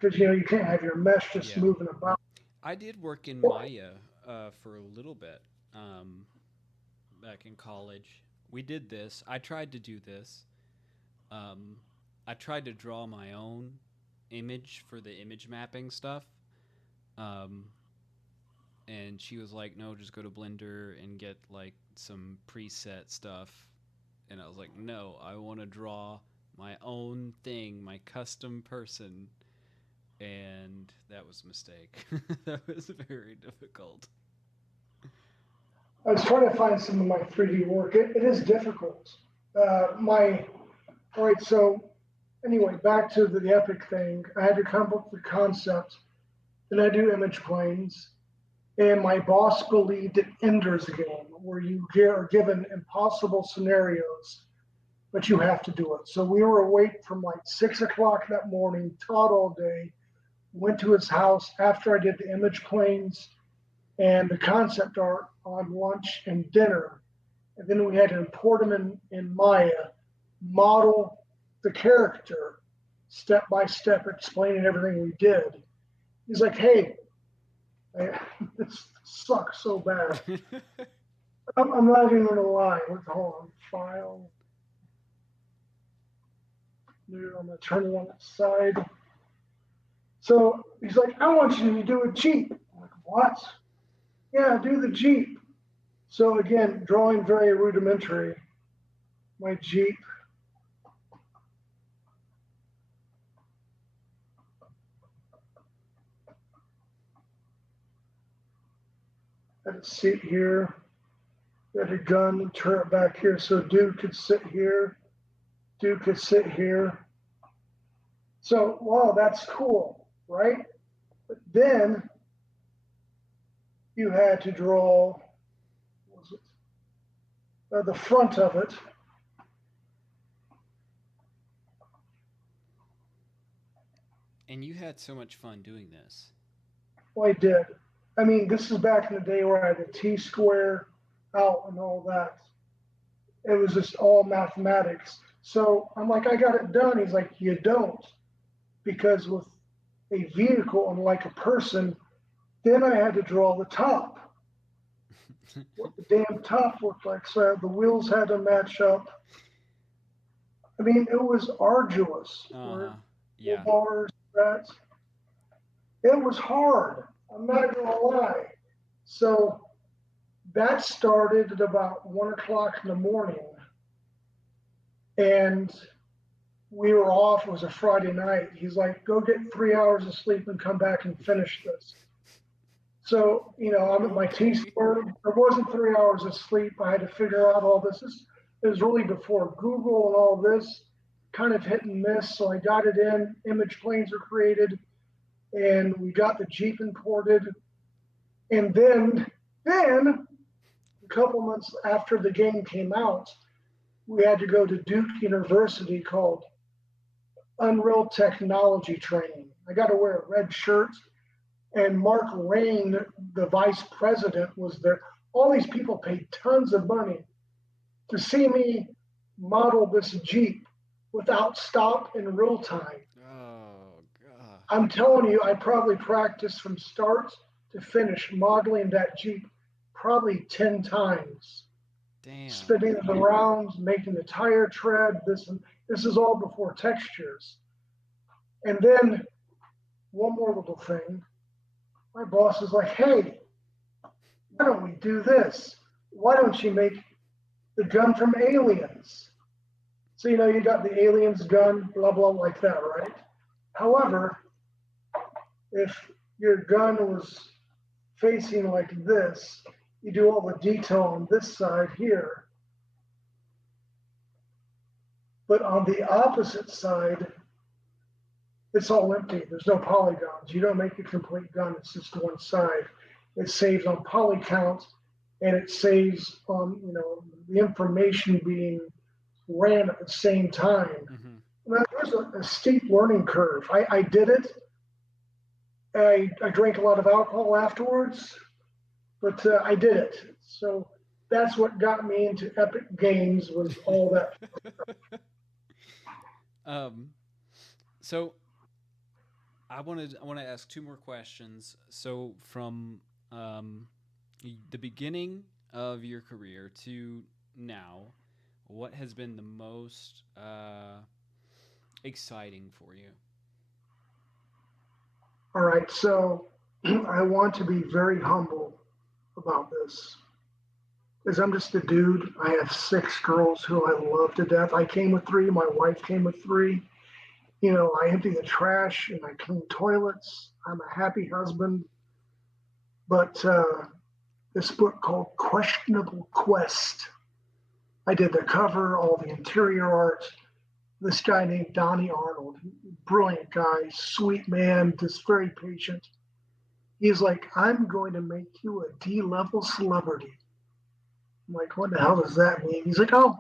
because you can't have your mesh just Yeah. moving about. I did work in Maya for a little bit back in college. We did this. I tried to do this. Um, I tried to draw my own image for the image mapping stuff. Um, and she was like, "No, just go to Blender and get like some preset stuff." And I was like, "No, I want to draw my own thing, my custom person." And that was a mistake. That was very difficult. I was trying to find some of my 3D work. It is difficult. All right, so anyway, back to the Epic thing. I had to come up with the concept, then I do image planes, and my boss believed in Ender's Game, where you are given impossible scenarios, but you have to do it. So we were awake from like 6 o'clock that morning, taught all day, went to his house after I did the image planes and the concept art on lunch and dinner. And then we had to import them in Maya, model the character step by step, explaining everything we did. He's like, hey, this sucks so bad. I'm not even going to lie. Hold on, file. I'm going to turn it on its side. So he's like, I want you to do a Jeep. I'm like, what? Yeah, do the Jeep. So again, drawing very rudimentary. My Jeep. Had a seat here. Had a gun, turn it back here so dude could sit here. Dude could sit here. So, wow, that's cool, right? But then you had to draw, what was it? The front of it. And you had so much fun doing this. Well, I did. I mean, this is back in the day where I had the T square out and all that. It was just all mathematics. So I'm like, I got it done. He's like, you don't. Because with a vehicle, unlike a person, then I had to draw the top, what the damn top looked like. So the wheels had to match up. I mean, it was arduous. Uh-huh. Where Yeah. bars, that it was hard. I'm not gonna lie. So that started at about 1 o'clock in the morning, and we were off. It was a Friday night. He's like, "Go get 3 hours of sleep and come back and finish this." So I'm at my T Okay. square. There wasn't 3 hours of sleep. I had to figure out all this. It was really before Google and all this, kind of hit and miss. So I got it in. Image planes were created, and we got the Jeep imported. And then a couple months after the game came out, we had to go to Duke University called Unreal Technology Training. I got to wear a red shirt, and Mark Rein, the vice president, was there. All these people paid tons of money to see me model this Jeep without stop in real time. Oh god. I'm telling you, I probably practiced from start to finish modeling that Jeep probably 10 times, Damn. spinning it around, making the tire tread. This is all before textures. And then one more little thing. My boss is like, hey, why don't we do this? Why don't you make the gun from Aliens? So, you got the Aliens gun, blah, blah, like that, right? However, if your gun was facing like this, you do all the detail on this side here. But on the opposite side, it's all empty. There's no polygons. You don't make a complete gun. It's just one side. It saves on poly count, and it saves on the information being ran at the same time. Mm-hmm. Now, there's a steep learning curve. I did it. I drank a lot of alcohol afterwards, but I did it. So that's what got me into Epic Games was all that. um so I want to ask two more questions. So from um the beginning of your career to now, what has been the most exciting for you? All right, so I want to be very humble about this because I'm just a dude. I have 6 girls who I love to death. I came with 3. My wife came with 3. I empty the trash and I clean toilets. I'm a happy husband. But this book called Questionable Quest, I did the cover, all the interior art. This guy named Donnie Arnold, brilliant guy, sweet man, just very patient. He's like, I'm going to make you a D-level celebrity. I'm like, what the hell does that mean? He's like, oh,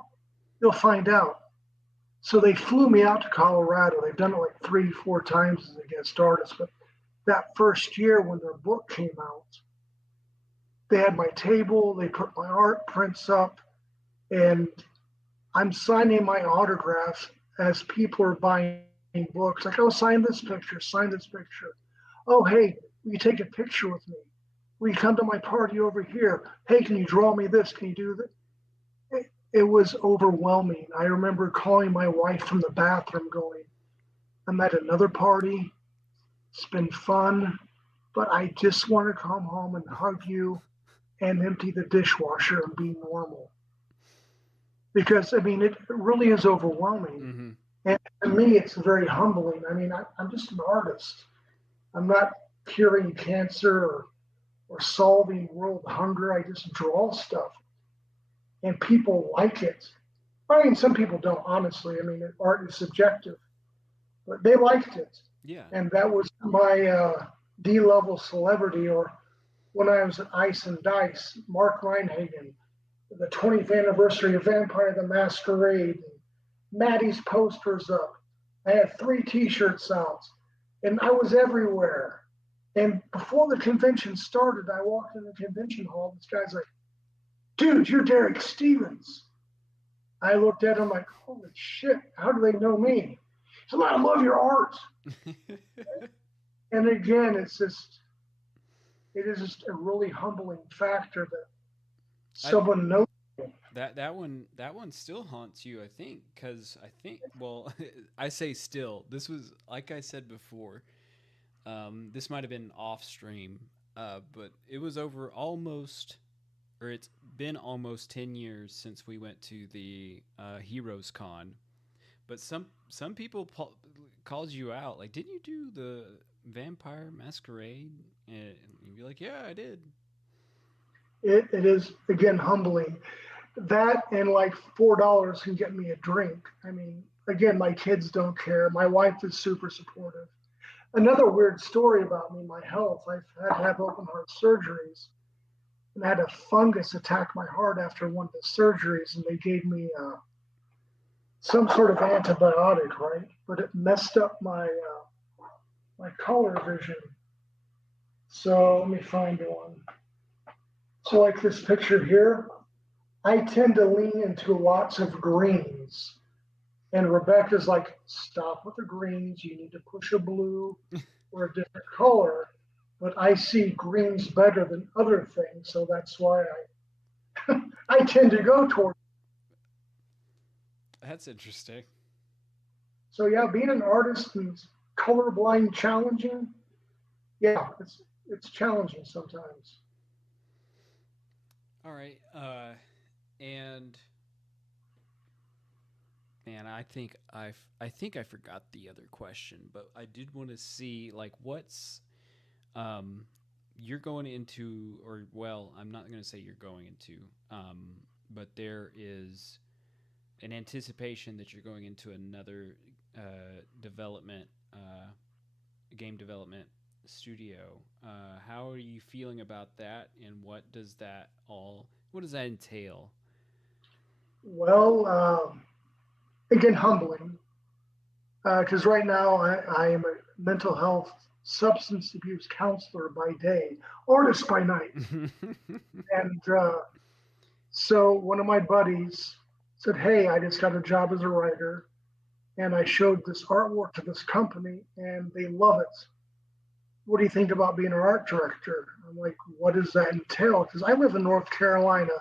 you'll find out. So they flew me out to Colorado. They've done it like 3, 4 times as a guest artist. But that first year when their book came out, they had my table, they put my art prints up, and I'm signing my autographs as people are buying books. Like, oh, sign this picture, sign this picture. Oh, hey, will you take a picture with me? Will you come to my party over here? Hey, can you draw me this? Can you do that? It was overwhelming. I remember calling my wife from the bathroom going, I'm at another party. It's been fun, but I just want to come home and hug you and empty the dishwasher and be normal. Because, I mean, it really is overwhelming. Mm-hmm. And to me, it's very humbling. I mean, I'm just an artist. I'm not curing cancer or solving world hunger. I just draw stuff. And people like it. I mean, some people don't, honestly. I mean, art is subjective. But they liked it. Yeah. And that was my D-level celebrity. Or when I was at Ice and Dice, Mark Rein-Heigan, the 20th anniversary of Vampire the Masquerade, Maddie's posters up. I had 3 T-shirts out. and I was everywhere. And before the convention started, I walked in the convention hall. This guy's like, "Dude, you're Derek Stevens." I looked at him like, "Holy shit! How do they know me?" He's like, "I love your art." And again, it is just a really humbling factor that I someone knows me. that one still haunts you, I think, because I think, well, I say still. This was, like I said before. This might have been off stream, but it was over almost, or it's been almost 10 years since we went to the Heroes Con. But some people called you out, like, didn't you do the Vampire Masquerade? And you'd be like, yeah, I did. It is again humbling. That and like $4 can get me a drink. I mean, again, my kids don't care. My wife is super supportive. Another weird story about me, my health. I've had to have open heart surgeries, and I had a fungus attack my heart after one of the surgeries, and they gave me some sort of antibiotic, right? But it messed up my color vision. So let me find one. So like this picture here, I tend to lean into lots of greens. And Rebecca's like, "Stop with the greens. You need to push a blue or a different color." But I see greens better than other things. So that's why I tend to go toward. That's interesting. So yeah, being an artist and colorblind challenging, yeah, it's challenging sometimes. All right. And man, I think I forgot the other question, but I did want to see, like, what's um you're going into, or, well, I'm not going to say you're going into, but there is an anticipation that you're going into another development, game development studio. How are you feeling about that, and what does that entail? Well, again, humbling because right now I am a mental health substance abuse counselor by day, artist by night. And so one of my buddies said, "Hey, I just got a job as a writer, and I showed this artwork to this company, and they love it. What do you think about being an art director?" I'm like, "What does that entail?" Because I live in North Carolina,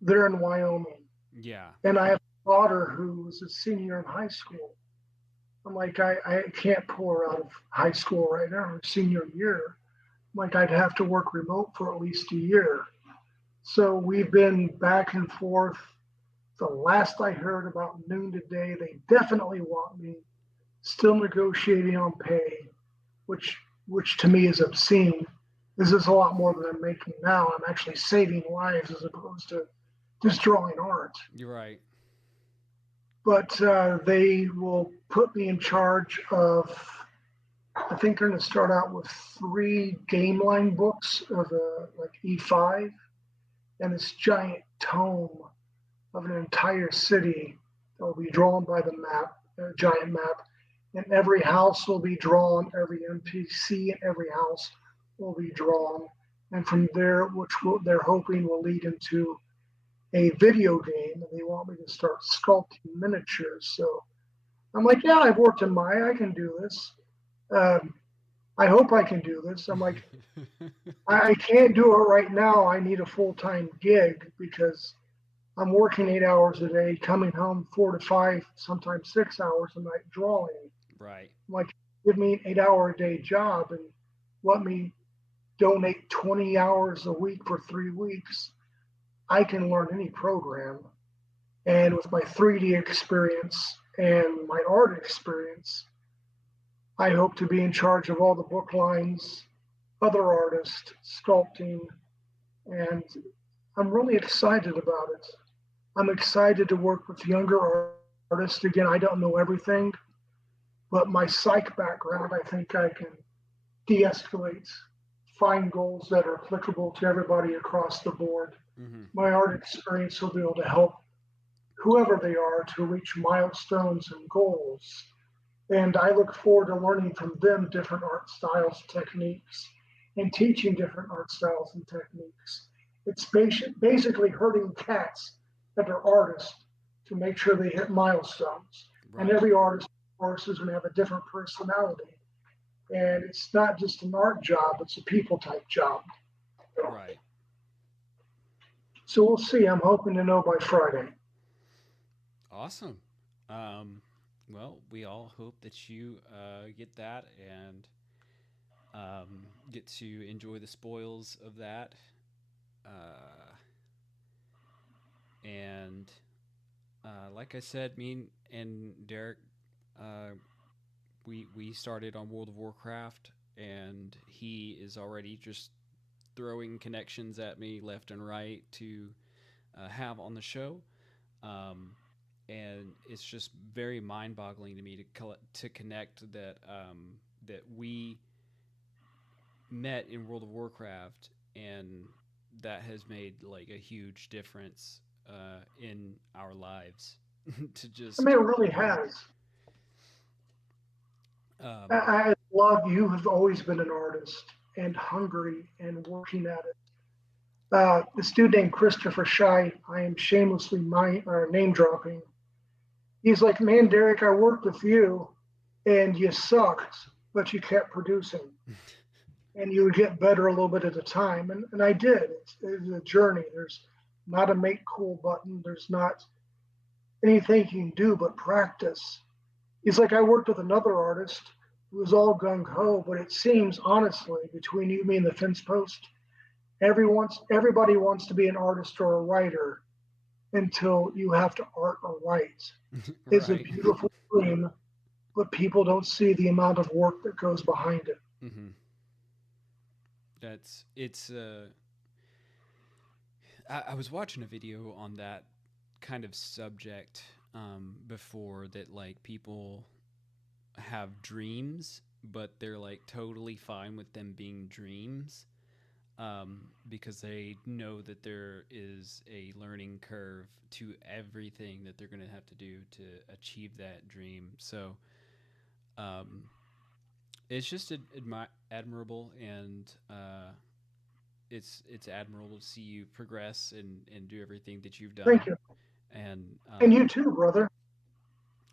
they're in Wyoming, Yeah. and I have a daughter who's a senior in high school. I'm like, I can't pull her out of high school right now, her senior year. I'm like, I'd have to work remote for at least a year. So we've been back and forth. The last I heard about noon today, they definitely want me. Still negotiating on pay, which which to me is obscene. This is a lot more than I'm making now. I'm actually saving lives as opposed to just drawing art. You're right. But they will put me in charge of. I think they're going to start out with three game line books of like E5 and this giant tome of an entire city that will be drawn by the map, a giant map, and every house will be drawn, every NPC in every house will be drawn, and from there, they're hoping will lead into a video game, and they want me to start sculpting miniatures. So I'm like, yeah, I've worked in Maya, I can do this. Um, I hope I can do this. I'm like, I can't do it right now. I need a full time gig because I'm working 8 hours a day, coming home 4 to 5, sometimes 6 hours a night drawing. Right. I'm like, give me an 8 hour a day job and let me donate 20 hours a week for 3 weeks. I can learn any program. And with my 3D experience and my art experience, I hope to be in charge of all the book lines, other artists, sculpting, and I'm really excited about it. I'm excited to work with younger artists. Again, I don't know everything, but my psych background, I think I can de escalate, find goals that are applicable to everybody across the board. Hmm. My art experience will be able to help whoever they are to reach milestones and goals. And I look forward to learning from them different art styles, techniques, and teaching different art styles and techniques. It's basically herding cats that are artists to make sure they hit milestones. And Right. every artist, of course, is going to have a different personality. And it's not just an art job, it's a people type job. Right. So we'll see. I'm hoping to know by Friday. Awesome. Um, well, we all hope that you get that and get to enjoy the spoils of that. Uh, and like I said, and Derek, uh, we started on World of Warcraft, and he is already just throwing connections at me left and right to have on the show. Um, and it's just very mind-boggling to me to connect that that we met in World of Warcraft, and that has made like a huge difference in our lives. To I mean, just it really has. um, I love you have always been an artist and hungry and working at it. This dude named Christopher Shy, I am shamelessly name dropping. He's like, man, Derek, I worked with you and you sucked, but you kept producing. And you would get better a little bit at a time. And I did. It's a journey. There's not a make cool button, there's not anything you can do but practice. He's like, I worked with another artist who was all gung ho, but it seems honestly, between you, me, and the fence post, everybody wants to be an artist or a writer until you have to art or write. It's a right. beautiful dream, but people don't see the amount of work that goes behind it. Hmm. That's it's. I was watching a video on that kind of subject before that, like people have dreams, but they're like totally fine with them being dreams because they know that there is a learning curve to everything that they're going to have to do to achieve that dream. So um, it's just admirable, and it's admirable to see you progress and do everything that you've Thank done. you. And And you too, brother.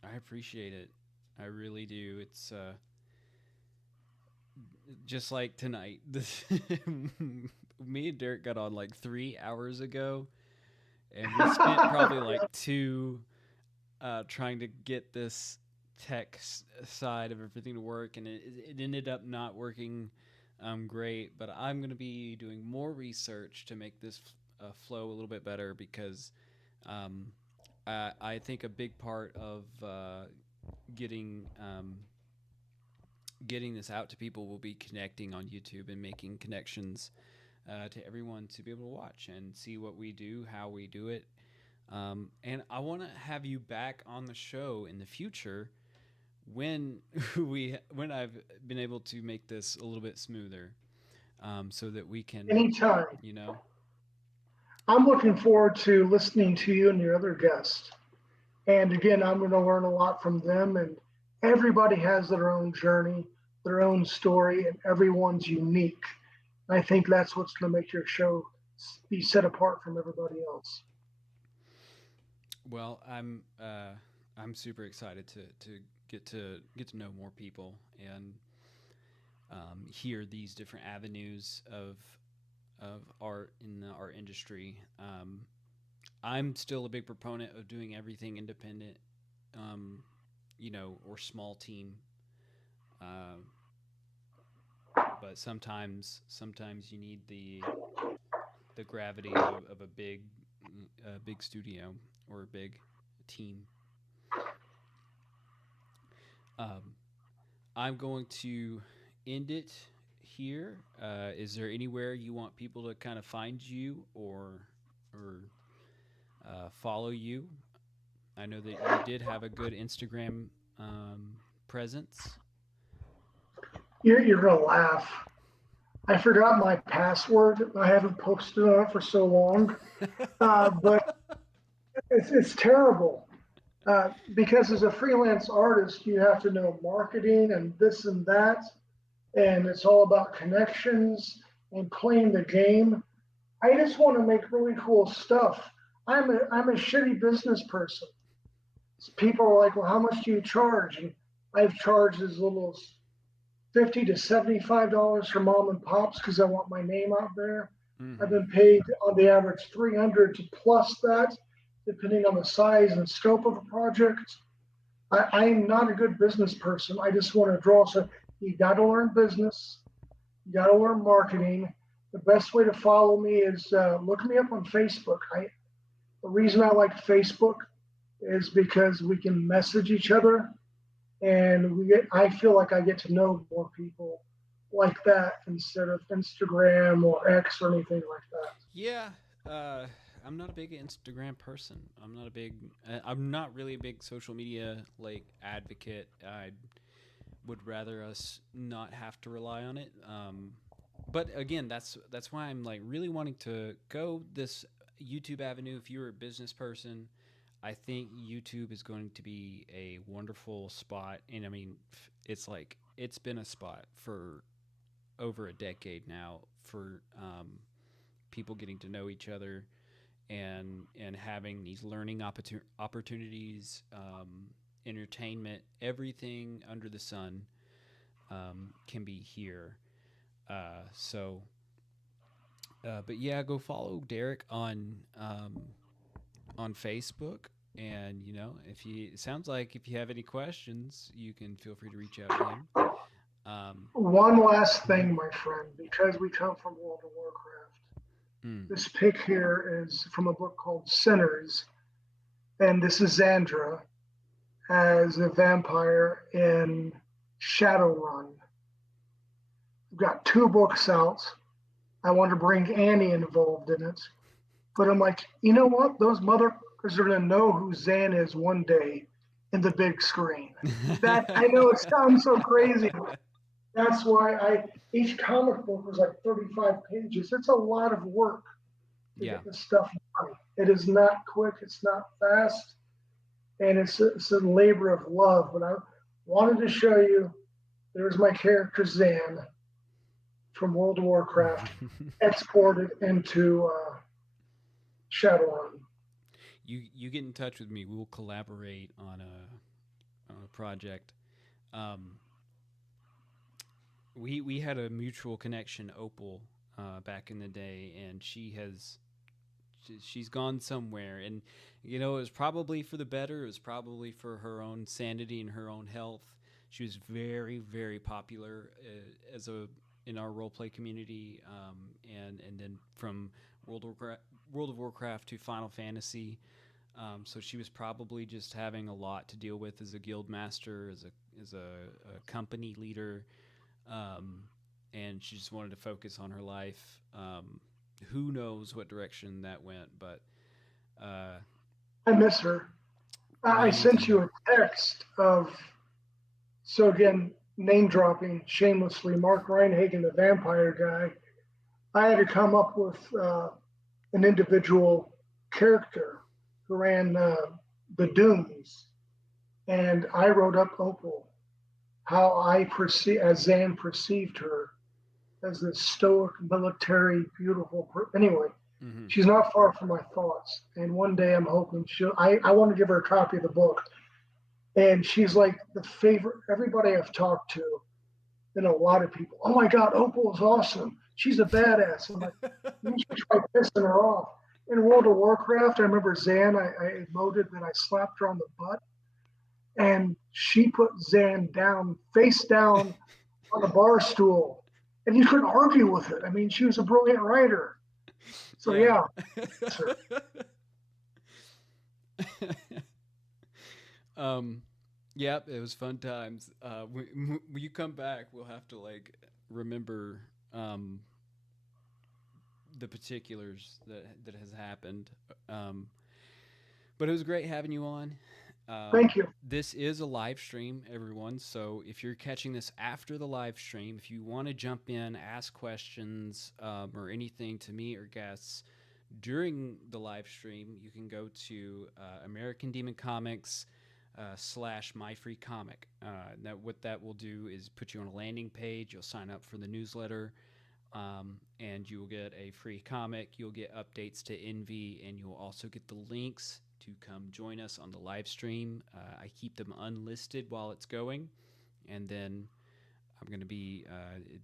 I appreciate it. I really do. It's just like tonight. This me and Derek got on like 3 hours ago, and we spent probably like two trying to get this side of everything to work, and it ended up not working great. But I'm going to be doing more research to make this flow a little bit better because um, I think a big part of getting getting this out to people will be connecting on YouTube and making connections to everyone to be able to watch and see what we do, how we do it. And I want to have you back on the show in the future when when I've been able to make this a little bit smoother, so that we can, Anytime. you know, I'm looking forward to listening to you and your other guests. And again, I'm going to learn a lot from them. And everybody has their own journey, their own story, and everyone's unique. And I think that's what's going to make your show be set apart from everybody else. well, I'm super excited to get to know more people and hear these different avenues of art in the art industry. I'm still a big proponent of doing everything independent, um, or small team. Uh, but sometimes you need the gravity of a big studio or a big team. Um, I'm going to end it here. Is there anywhere you want people to kind of find you or follow you? I know that you did have a good Instagram presence. You're going to laugh. I forgot my password. I haven't posted on it for so long, but it's terrible. Because as a freelance artist, you have to know marketing and this and that, and it's all about connections and playing the game. I just want to make really cool stuff. I'm a shitty business person. People are like, well, how much do you charge? And I've charged as little as $50 to $75 for mom and pops because I want my name out there. I've Mm-hmm. been paid on the average 300 to plus that, depending on the size and scope of a project. I'm not a good business person. I just want to draw. So you got to learn business. You got to learn marketing. The best way to follow me is look me up on Facebook. The reason I like Facebook is because we can message each other, and I feel like I get to know more people like that instead of Instagram or X or anything like that. Yeah, uh, I'm not a big Instagram person. I'm not really a big social media like advocate. I would rather us not have to rely on it. But again, that's why I'm like really wanting to go this YouTube avenue. If you're a business person, I think YouTube is going to be a wonderful spot. And I mean, it's like it's been a spot for over a decade now for people getting to know each other and having these learning opportunities, entertainment, everything under the sun can be here. So, but yeah, go follow Derek on Facebook. And if you it sounds like if you have any questions, you can feel free to reach out to him. Um, One last mhm. thing, my friend, because we come from World of Warcraft. Mm. This pic here is from a book called Sinners, and this is Xandra as a vampire in Shadowrun. I've got two books out. I want to bring Annie involved in it, but I'm like, you know what? Those motherfuckers are going to know who Zan is one day in the big screen. That I know it sounds so crazy. That's why each comic book was like 35 pages. It's a lot of work to Yeah. get this stuff done. It is not quick. It's not fast, and it's a labor of love. But I wanted to show you. There's my character Zan from World of Warcraft, exported into Shadowrun. You get in touch with me. We will collaborate on a project. Um, we had a mutual connection, Opal, back in the day, and she's gone somewhere, and it was probably for the better. It was probably for her own sanity and her own health. She was very very popular as a in our role play community, and then from World of Warcraft, World of Warcraft to Final Fantasy. So she was probably just having a lot to deal with as a guild master, as a company leader, um, and she just wanted to focus on her life. Who knows what direction that went, but uh, I miss her. I yeah, me sent too. you a text of, so again, name dropping shamelessly, Mark Rein-Heigan, the vampire guy. I had to come up with an individual character who ran the Dunes, and I wrote up Opal, how I perceive as Zan perceived her as this stoic, military, beautiful. Anyway, Hmm. she's not far from my thoughts, and one day I'm hoping she'll. I want to give her a copy of the book, and she's like the favorite. Everybody I've talked to, and a lot of people. Oh my God, Opal is awesome. She's a badass. I'm like, you should try pissing her off. In World of Warcraft, I remember Zan. I emoted that I slapped her on the butt, and she put Zan down, face down, on a bar stool, and you couldn't argue with it. I mean, she was a brilliant writer. So Yeah. yeah, sir. um, yep, it was fun times. When you come back, we'll have to like remember the particulars that has happened. Um, but it was great having you on. Thank you. This is a live stream, everyone. So if you're catching this after the live stream, if you want to jump in, ask questions, or anything to me or guests during the live stream, you can go to American Demon Comics. / my free comic. What that will do is put you on a landing page. You'll sign up for the newsletter, and you will get a free comic. You'll get updates to Envy, and you'll also get the links to come join us on the live stream. I keep them unlisted while it's going, and then I'm going to be.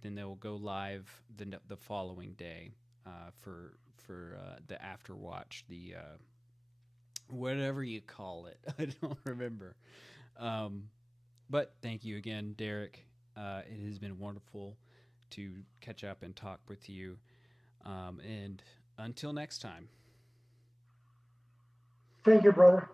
Then they will go live the following day for the afterwatch, the whatever you call it. I don't remember. But thank you again, Derek. It has been wonderful to catch up and talk with you. And until next time. Thank you, brother.